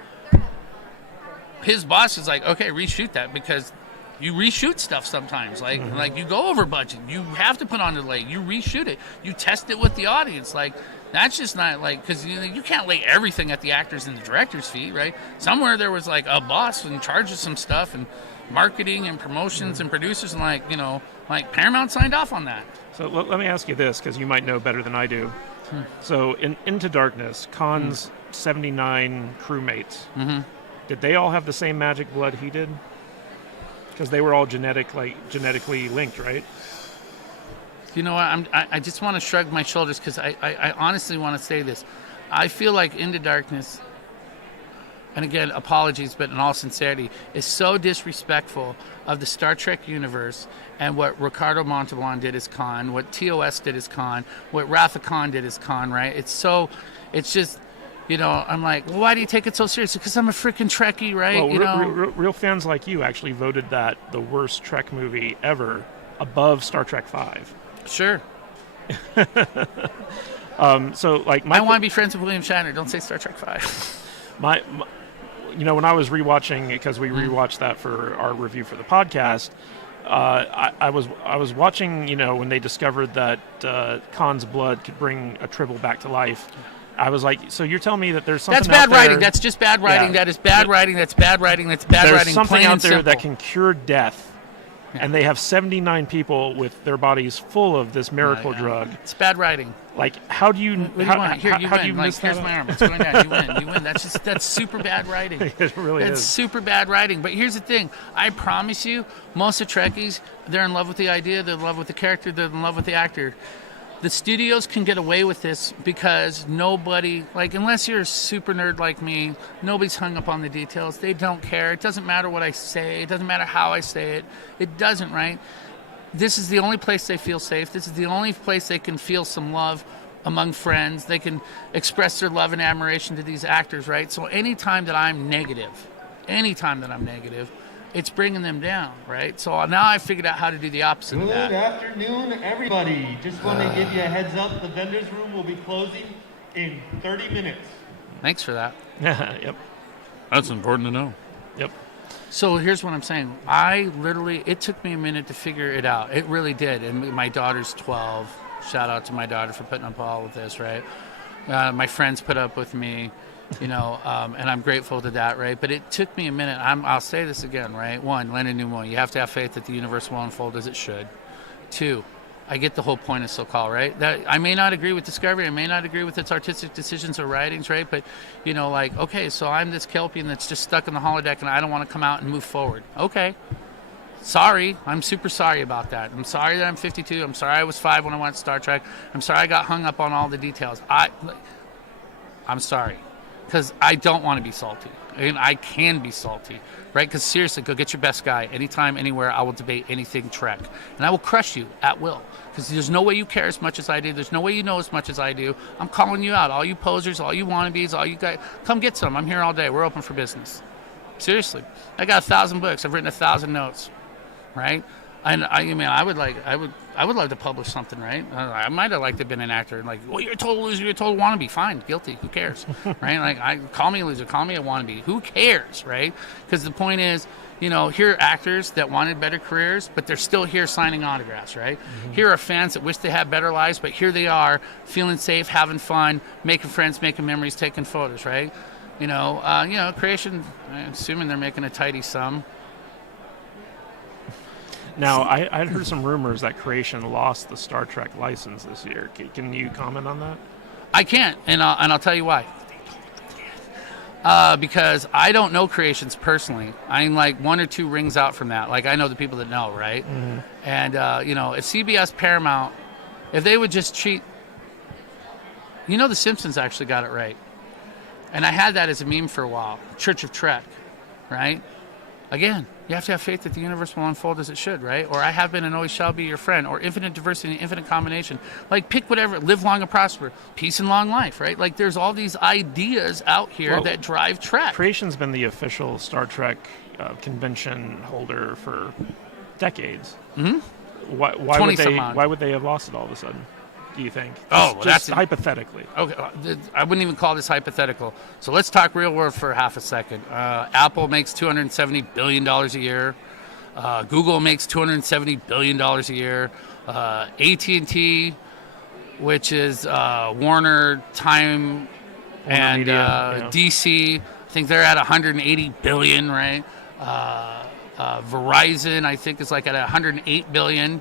his boss is like, okay, reshoot that, because you reshoot stuff sometimes. Like you go over budget. You have to put on delay. You reshoot it. You test it with the audience. Like, that's just not like, because you can't lay everything at the actors and the director's feet, right? Somewhere there was like a boss in charge of some stuff, and marketing and promotions and producers, and like Paramount signed off on that. So let me ask you this, because you might know better than I do. So in Into Darkness, Khan's 79 crewmates, did they all have the same magic blood he did? Because they were all genetically linked, right? You know what? I just want to shrug my shoulders, because I honestly want to say this. I feel like Into Darkness, and again, apologies, but in all sincerity, is so disrespectful of the Star Trek universe and what Ricardo Montalban did as Khan, what TOS did as Khan, what Rafa Khan did as Khan, right? It's just, I'm like, well, why do you take it so seriously? Because I'm a freaking Trekkie, right? Well, real fans like you actually voted that the worst Trek movie ever above Star Trek V. Sure. So, like, I want to be friends with William Shatner. Don't say Star Trek V. my when I was rewatching, because we rewatched that for our review for the podcast, I was watching, when they discovered that Khan's blood could bring a Tribble back to life. I was like, so you're telling me that there's something That's bad out there, writing. That's just bad writing. Yeah. That is bad writing. That's bad writing. That's bad there's writing. something Plain out and there simple. that can cure death, and they have 79 people with their bodies full of this miracle drug. It's bad writing. Like, how do you? What do you how, want? Here, how, you how win. do you Like, miss here's that my out? arm. It's going down. You win. That's super bad writing. It really That's is. super bad writing. But here's the thing. I promise you, most of Trekkies, they're in love with the idea, they're in love with the character, they're in love with the actor. The studios can get away with this because nobody, unless you're a super nerd like me, nobody's hung up on the details. They don't care. It doesn't matter what I say. It doesn't matter how I say it. It doesn't, right? This is the only place they feel safe. This is the only place they can feel some love among friends. They can express their love and admiration to these actors, right? So anytime that I'm negative, it's bringing them down, right? So now I figured out how to do the opposite of that. Good afternoon, everybody. Just want to give you a heads up. The vendor's room will be closing in 30 minutes. Thanks for that. Yep. That's important to know. Yep. So here's what I'm saying. It took me a minute to figure it out. It really did. And my daughter's 12. Shout out to my daughter for putting up all with this, right? My friends put up with me. And I'm grateful to that, right? But it took me a minute. I'll say this again, right? One, Leonard Nimoy, you have to have faith that the universe will unfold as it should. Two, I get the whole point of so-called, right? That I may not agree with Discovery, I may not agree with its artistic decisions or writings, right? But, okay, so I'm this Kelpian that's just stuck in the holodeck and I don't want to come out and move forward. Okay. Sorry. I'm super sorry about that. I'm sorry that I'm 52. I'm sorry I was 5 when I watched Star Trek. I'm sorry I got hung up on all the details. I'm sorry. Because I don't want to be salty. And I can be salty, right? Because seriously, go get your best guy. Anytime, anywhere, I will debate anything Trek. And I will crush you at will. Because there's no way you care as much as I do. There's no way you know as much as I do. I'm calling you out. All you posers, all you wannabes, all you guys, come get some. I'm here all day. We're open for business. Seriously. I got 1,000 books. I've written 1,000 notes, right? And I would love to publish something, right? I might have liked to have been an actor. Like, well, you're a total loser, you're a total wannabe. Fine, guilty. Who cares, right? Call me a loser, call me a wannabe. Who cares, right? Because the point is, here are actors that wanted better careers, but they're still here signing autographs, right? Mm-hmm. Here are fans that wish they had better lives, but here they are, feeling safe, having fun, making friends, making memories, taking photos, right? Creation. I'm assuming they're making a tidy sum. Now, I'd heard some rumors that Creation lost the Star Trek license this year. Can you comment on that? I can't, and I'll tell you why. Because I don't know Creations personally. I'm like 1 or 2 rings out from that. Like, I know the people that know, right? Mm-hmm. And, if CBS Paramount, if they would just treat... The Simpsons actually got it right. And I had that as a meme for a while. Church of Trek, right? Again, you have to have faith that the universe will unfold as it should, right? Or I have been and always shall be your friend. Or infinite diversity, infinite combination. Like, pick whatever. Live long and prosper. Peace and long life, right? Like, there's all these ideas out here that drive Trek. Creation's been the official Star Trek convention holder for decades. Mm-hmm. Why would they have lost it all of a sudden? do you think? Oh, well, just that's hypothetically. Okay, I wouldn't even call this hypothetical. So let's talk real world for half a second. Apple makes $270 billion a year. Google makes $270 billion a year. AT&T, which is Warner, Time, and Media, yeah. DC, I think they're at $180 billion, right? Verizon, I think, is like at $108 billion.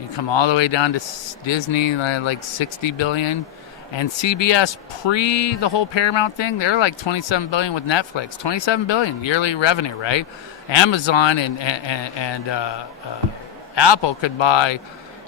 You come all the way down to Disney, like $60 billion. And CBS, pre the whole Paramount thing, they're like $27 billion with Netflix. $27 billion yearly revenue, right? Amazon and Apple could buy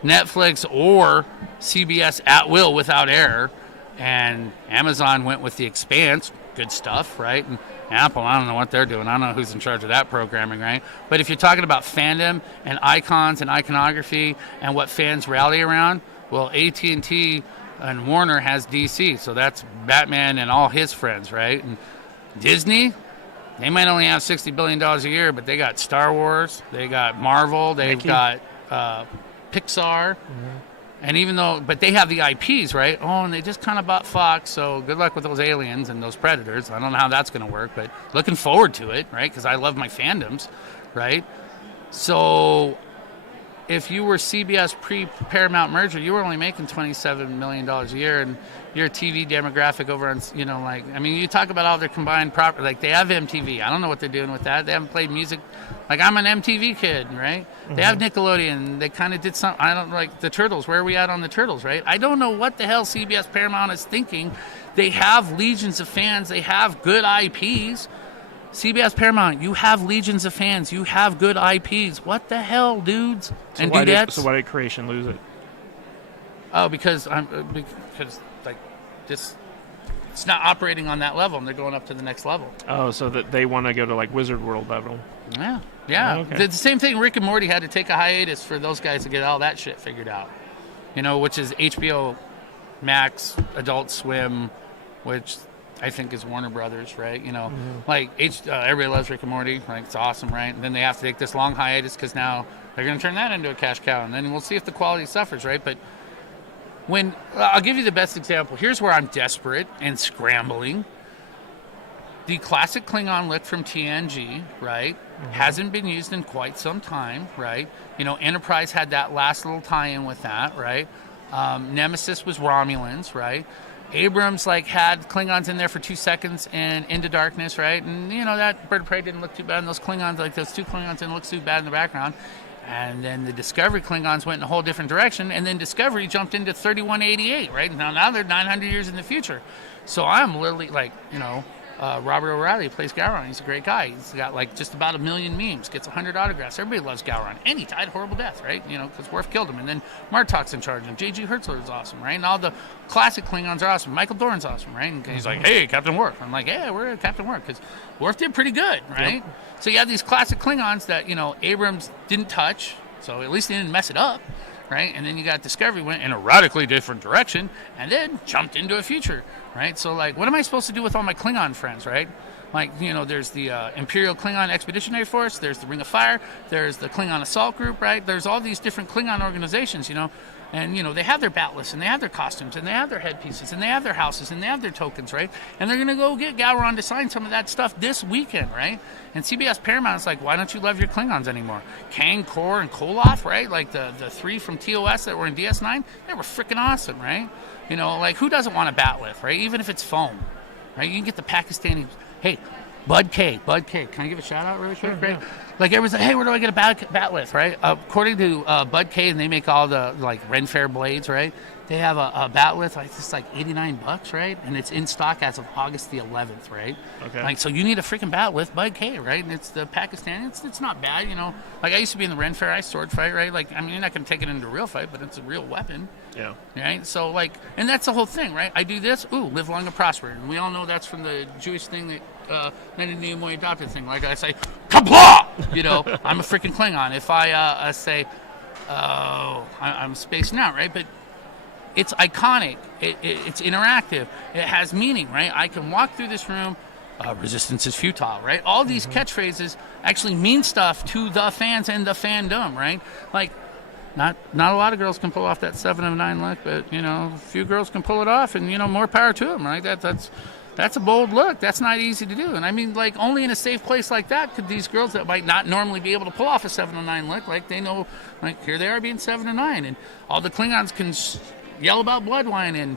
Netflix or CBS at will without error. And Amazon went with The Expanse, good stuff, right? And Apple, I don't know what they're doing. I don't know who's in charge of that programming, right? But if you're talking about fandom and icons and iconography and what fans rally around, well, AT&T and Warner has DC, so that's Batman and all his friends, right? And Disney, they might only have $60 billion a year, but they got Star Wars, they got Marvel, they've got Pixar. Mm-hmm. And even though, but they have the IPs, right? Oh, and they just kind of bought Fox, so good luck with those aliens and those predators. I don't know how that's going to work, but looking forward to it, right? Because I love my fandoms, right? So if you were CBS pre-Paramount merger, you were only making $27 million a year, and your TV demographic over on, you know, like, I mean, you talk about all their combined property, like they have MTV. I don't know what they're doing with that. They haven't played music. Like, I'm an MTV kid, right? Mm-hmm. They have Nickelodeon. They kind of did some, I don't like the Turtles. Where are we at on the Turtles, right? I don't know what the hell CBS Paramount is thinking. They have legions of fans. They have good IPs. CBS Paramount, you have legions of fans. You have good IPs. What the hell, dudes and dudettes? So why did Creation lose it? Oh, because like this, it's not operating on that level, and they're going up to the next level. Oh, so that they want to go to like Wizard World level. Yeah. Oh, okay. The same thing. Rick and Morty had to take a hiatus for those guys to get all that shit figured out. You know, which is HBO Max, Adult Swim, which I think is Warner Brothers, right? You know, like everybody loves Rick and Morty, like it's awesome, right? And then they have to take this long hiatus because now they're going to turn that into a cash cow, and then we'll see if the quality suffers, right? But when I'll give you the best example. Here's where I'm desperate and scrambling. The classic Klingon lick from TNG, right, hasn't been used in quite some time, right? You know, Enterprise had that last little tie-in with that, right? Nemesis was Romulans, right? Abrams like had Klingons in there for 2 seconds and Into Darkness, right? And you know that Bird of Prey didn't look too bad, and those Klingons, like those 2 Klingons, didn't look too bad in the background. And then the Discovery Klingons went in a whole different direction, and then Discovery jumped into 3188, right? Now they're 900 years in the future. So I'm literally like, you know, Robert O'Reilly plays Gowron. He's a great guy. He's got like just about 1 million memes, gets 100 autographs. Everybody loves Gowron. And he died a horrible death, right? You know, because Worf killed him. And then Martok's in charge, and J.G. Hertzler is awesome, right? And all the classic Klingons are awesome. Michael Dorn's awesome, right? And he's like, hey, Captain Worf. I'm like, yeah, we're Captain Worf, because Worf did pretty good, right? Yep. So you have these classic Klingons that, you know, Abrams didn't touch, so at least he didn't mess it up, right? And then you got Discovery went in a radically different direction and then jumped into a future, right? So, like, what am I supposed to do with all my Klingon friends, right? Like, you know, there's the Imperial Klingon Expeditionary Force, there's the Ring of Fire, there's the Klingon Assault Group, right? There's all these different Klingon organizations, you know, and, you know, they have their bat lists, and they have their costumes, and they have their headpieces, and they have their houses, and they have their tokens, right? And they're going to go get Gowron to sign some of that stuff this weekend, right? And CBS Paramount's like, why don't you love your Klingons anymore? Kang, Kor, and Koloth, right? Like the 3 from TOS that were in DS9, they were freaking awesome, right? You know, like, who doesn't want a bat lift, right? Even if it's foam, right? You can get the Pakistani... Hey, Bud K. Can I give a shout out really quick? Right? Like, everyone's like, hey, where do I get a bat lift, right? According to Bud K, and they make all the, like, Ren Fair blades, right? They have a bat lift, like, it's like $89, right? And it's in stock as of August the 11th, right? Okay. Like, so you need a freaking bat lift, Bud K, right? And it's the Pakistani. It's not bad, you know. Like, I used to be in the Ren Fair ice sword fight, right? Like, I mean, you're not going to take it into a real fight, but it's a real weapon. Yeah. Right? So, like, and that's the whole thing, right? I do this, live long and prosper. And we all know that's from the Jewish thing that, Nene Nimoy adopted thing. Like I say, Kabla! You know, I'm a freaking Klingon. If I say, I'm spacing out, right? But it's iconic. It's interactive. It has meaning, right? I can walk through this room. Resistance is futile, right? All these catchphrases actually mean stuff to the fans and the fandom, right? Like, Not a lot of girls can pull off that 709 look, but a few girls can pull it off, and more power to them, right? That's a bold look. That's not easy to do. And I mean, like, only in a safe place like that could these girls that might not normally be able to pull off a 709 look, like, they know, like, here they are being 709, and all the Klingons can yell about blood wine, and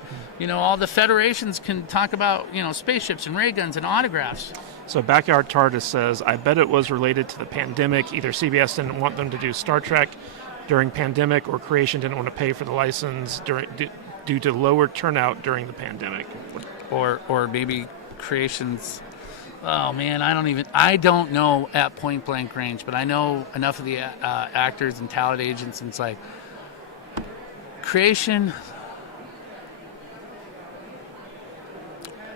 all the federations can talk about spaceships and ray guns and autographs. So Backyard TARDIS says, I bet it was related to the pandemic. Either CBS didn't want them to do Star Trek during pandemic, or Creation didn't want to pay for the license due to lower turnout during the pandemic. Or maybe Creation's. Oh man, I don't know at point blank range, but I know enough of the actors and talent agents, and it's like Creation.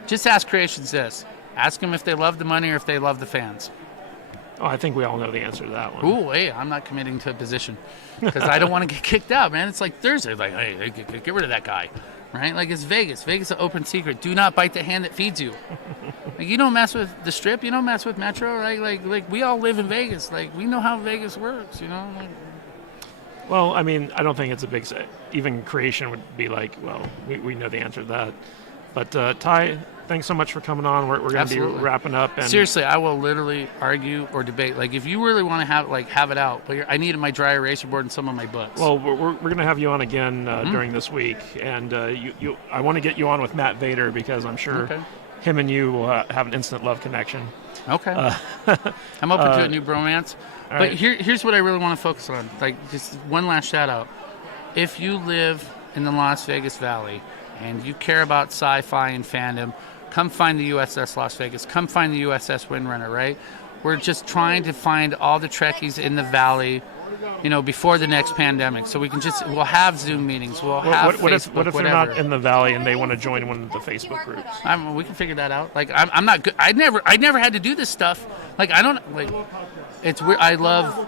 Just ask Creations this. Ask them if they love the money or if they love the fans. Oh, I think we all know the answer to that one. Ooh, hey, I'm not committing to a position because I don't want to get kicked out, man. It's like Thursday, like, hey, get rid of that guy, right? Like, it's Vegas. Vegas is an open secret. Do not bite the hand that feeds you. Like, you don't mess with the Strip. You don't mess with Metro, right? Like we all live in Vegas. Like, we know how Vegas works, Like, well, I mean, I don't think it's a big set. Even Creation would be like, well, we know the answer to that. But Ty, thanks so much for coming on. We're going to be wrapping up. And seriously, I will literally argue or debate. Like, if you really want to have it out, but I need my dry eraser board and some of my books. Well, we're going to have you on again during this week, and I want to get you on with Matt Vader because I'm sure him and you will have an instant love connection. Okay. I'm open to a new bromance. But right. Here's what I really want to focus on. Like, just one last shout out. If you live in the Las Vegas Valley and you care about sci-fi and fandom, come find the USS Las Vegas. Come find the USS Windrunner, right? We're just trying to find all the Trekkies in the valley, before the next pandemic. So we'll have Zoom meetings. We'll have Facebook, what if they're not in the valley and they want to join one of the Facebook groups? We can figure that out. Like, I'm not good. I never had to do this stuff. Like, I don't, like, it's weird. I love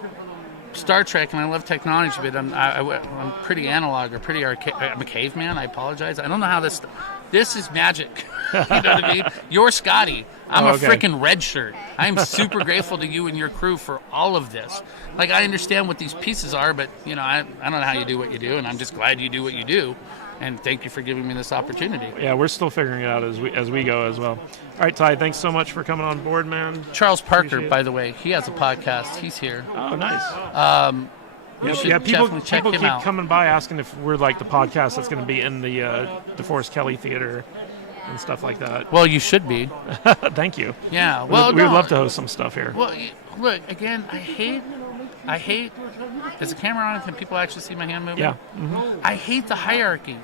Star Trek and I love technology, but I'm pretty analog or pretty archaic. I'm a caveman. I apologize. I don't know how this is magic. You know what I mean? You're Scotty. I'm a freaking red shirt. I'm super grateful to you and your crew for all of this. Like, I understand what these pieces are, but I don't know how you do what you do, and I'm just glad you do what you do. And thank you for giving me this opportunity. Yeah, we're still figuring it out as we go as well. All right, Ty, thanks so much for coming on board, man. Charles Parker, by the way, he has a podcast. He's here. Oh, nice. People keep coming by asking if we're like the podcast that's going to be in the DeForest Kelley Theater and stuff like that. Well, you should be. Thank you. Yeah. Well, we would love to host some stuff here. Well, look, again, I hate. Is the camera on? Can people actually see my hand moving? Yeah. Mm-hmm. I hate the hierarchy.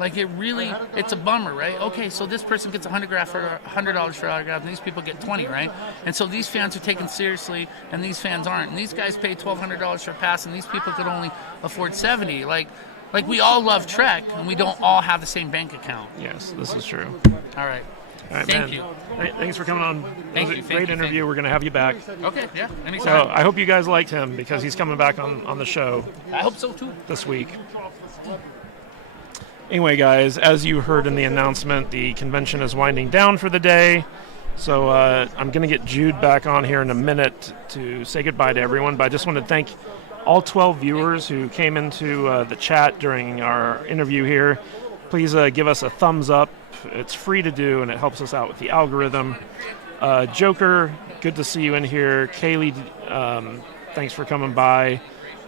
Like, it's a bummer, right? Okay, so this person gets $100 for autograph, and these people get 20, right? And so these fans are taken seriously, and these fans aren't. And these guys pay $1,200 for a pass, and these people could only afford $70. Like we all love Trek, and we don't all have the same bank account. Yes, this is true. All right. Thank you. Thanks for coming on. It was a great interview. We're going to have you back. Okay, yeah, anytime. So I hope you guys liked him because he's coming back on the show. I hope so, too. This week. Anyway, guys, as you heard in the announcement, the convention is winding down for the day. So I'm going to get Jude back on here in a minute to say goodbye to everyone. But I just want to thank all 12 viewers who came into the chat during our interview here. Please give us a thumbs up. It's free to do, and it helps us out with the algorithm. Joker, good to see you in here. Kaylee, thanks for coming by.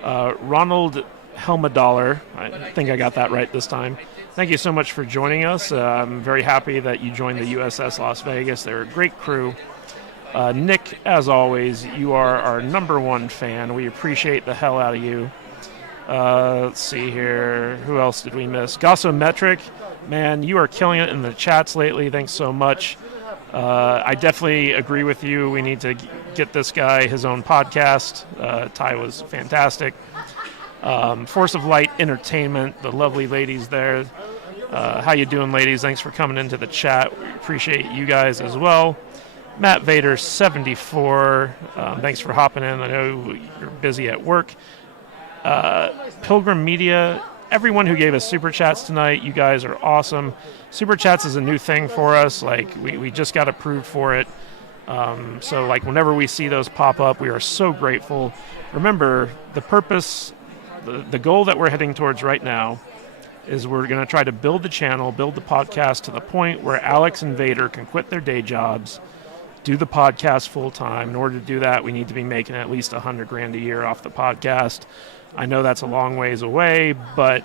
Ronald Helmadollar, I think I got that right this time. Thank you so much for joining us. I'm very happy that you joined the USS Las Vegas. They're a great crew. Nick, as always, you are our #1 fan. We appreciate the hell out of you. Let's see here. Who else did we miss? Gossometric, man, you are killing it in the chats lately. Thanks so much. I definitely agree with you. We need to get this guy his own podcast. Ty was fantastic. Force of Light Entertainment, the lovely ladies there. How you doing, ladies? Thanks for coming into the chat. We appreciate you guys as well. Matt Vader 74, thanks for hopping in. I know you're busy at work. Pilgrim Media, everyone who gave us super chats tonight, you guys are awesome. Super chats is a new thing for us. Like, we just got approved for it. So like whenever we see those pop up, we are so grateful. Remember, the purpose the goal that we're heading towards right now is we're going to try to build the channel, build the podcast to the point where Alex and Vader can quit their day jobs, do the podcast full time. In order to do that, we need to be making at least $100,000 a year off the podcast. I know that's a long ways away, but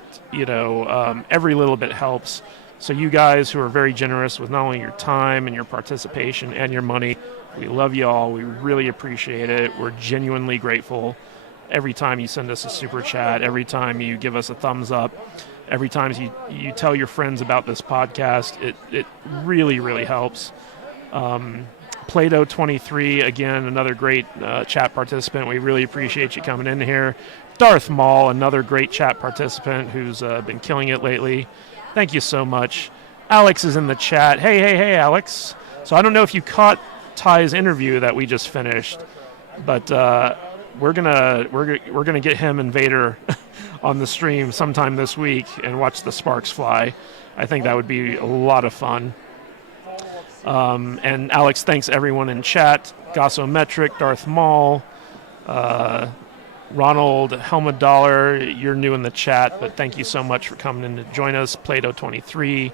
every little bit helps. So you guys who are very generous with not only your time and your participation and your money, we love you all. We really appreciate it. We're genuinely grateful every time you send us a super chat, every time you give us a thumbs up, every time you tell your friends about this podcast. It really, really helps. Plato23, again, another great chat participant. We really appreciate you coming in here. Darth Maul, another great chat participant who's been killing it lately. Thank you so much. Alex is in the chat. Hey, Alex. So I don't know if you caught Ty's interview that we just finished, but we're gonna get him and Vader on the stream sometime this week and watch the sparks fly. I think that would be a lot of fun. And Alex thanks everyone in chat. Gossometric, Darth Maul, Ronald, Helmut Dollar, you're new in the chat, but thank you so much for coming in to join us. Plato23,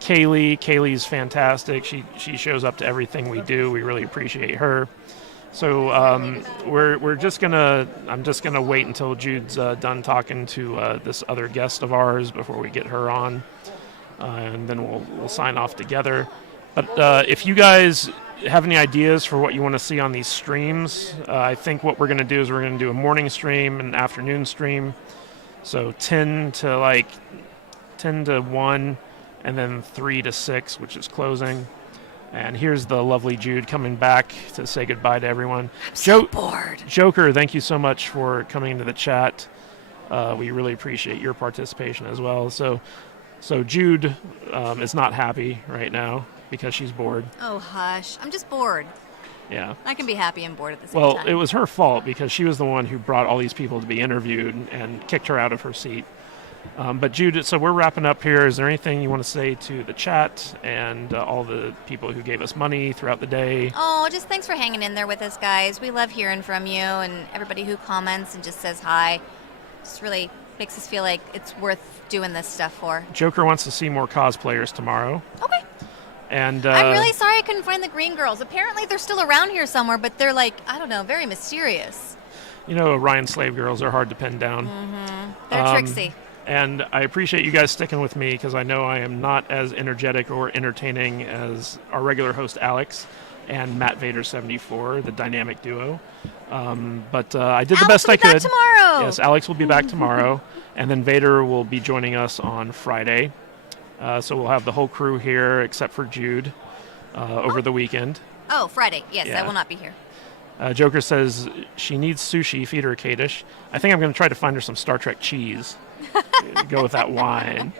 Kaylee's fantastic. She shows up to everything we do. We really appreciate her. So I'm just gonna wait until Jude's done talking to this other guest of ours before we get her on, and then we'll sign off together. But if you guys have any ideas for what you want to see on these streams, I think what we're going to do is we're going to do a morning stream and an afternoon stream. So 10 to 1, and then 3 to 6, which is closing. And here's the lovely Jude coming back to say goodbye to everyone. I'm so bored. Joker, thank you so much for coming into the chat. We really appreciate your participation as well. So Jude is not happy right now because she's bored. Oh, hush. I'm just bored. Yeah. I can be happy and bored at the same Well, time. it was her fault because she was the one who brought all these people to be interviewed and kicked her out of her seat. But Jude, so we're wrapping up here. Is there anything you want to say to the chat and all the people who gave us money throughout the day? Oh, just thanks for hanging in there with us, guys. We love hearing from you and everybody who comments and just says hi. Just really makes us feel like it's worth doing this stuff for. Joker wants to see more cosplayers tomorrow. Okay. And I'm really sorry I couldn't find the green girls. Apparently they're still around here somewhere, but they're like, I don't know, very mysterious. Orion Slave Girls are hard to pin down. Mm-hmm. They're tricksy. And I appreciate you guys sticking with me because I know I am not as energetic or entertaining as our regular host Alex and Matt Vader 74, the dynamic duo. But I did the best I could. Alex will be back tomorrow. Yes, Alex will be back tomorrow, and then Vader will be joining us on Friday. So we'll have the whole crew here except for Jude over the weekend. Oh, Friday. Yes, Yeah. I will not be here. Joker says she needs sushi. Feed her a Kadish. I think I'm going to try to find her some Star Trek cheese. Go with that wine.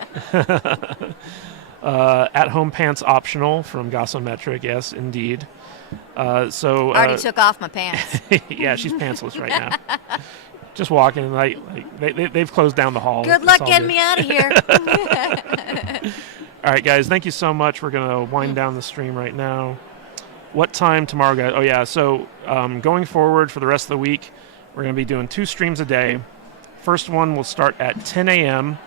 At-home pants optional from Gossometric. Yes, indeed. I already took off my pants. Yeah, she's pantsless right now. Just walking, they've closed down the hall. Good luck getting me out of here. All right, guys, thank you so much. We're going to wind down the stream right now. What time tomorrow, guys? Oh, yeah, so going forward for the rest of the week, we're going to be doing 2 streams a day. First one will start at 10 a.m.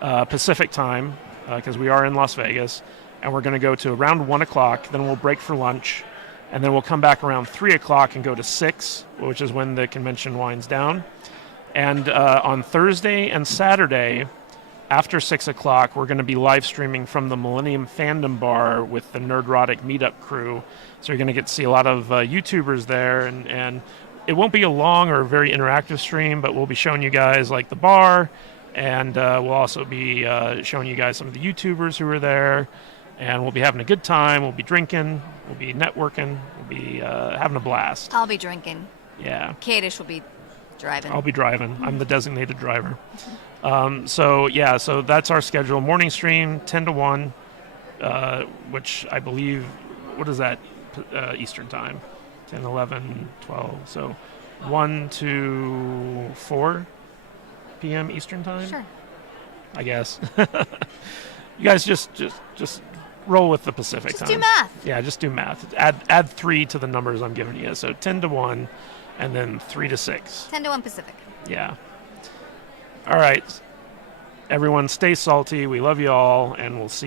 Pacific time, because we are in Las Vegas, and we're going to go to around 1 o'clock. Then we'll break for lunch, and then we'll come back around 3 o'clock and go to 6, which is when the convention winds down. And on Thursday and Saturday, after 6 o'clock, we're going to be live streaming from the Millennium Fandom Bar with the Nerdrotic Meetup crew. So you're going to get to see a lot of YouTubers there, and it won't be a long or very interactive stream, but we'll be showing you guys like the bar, and we'll also be showing you guys some of the YouTubers who are there, and we'll be having a good time. We'll be drinking, we'll be networking, we'll be having a blast. I'll be drinking. Yeah. Kadish will be driving. I'll be driving. I'm the designated driver. So that's our schedule. Morning stream, 10 to 1, which I believe, what is that Eastern time? 10, 11, 12. So 1 to 4 p.m. Eastern time? Sure. I guess. You guys just roll with the Pacific time. Just do math. Yeah, just do math. Add 3 to the numbers I'm giving you. So 10 to 1 and then 3 to 6. 10 to 1 Pacific. Yeah. All right. Everyone stay salty. We love you all, and we'll see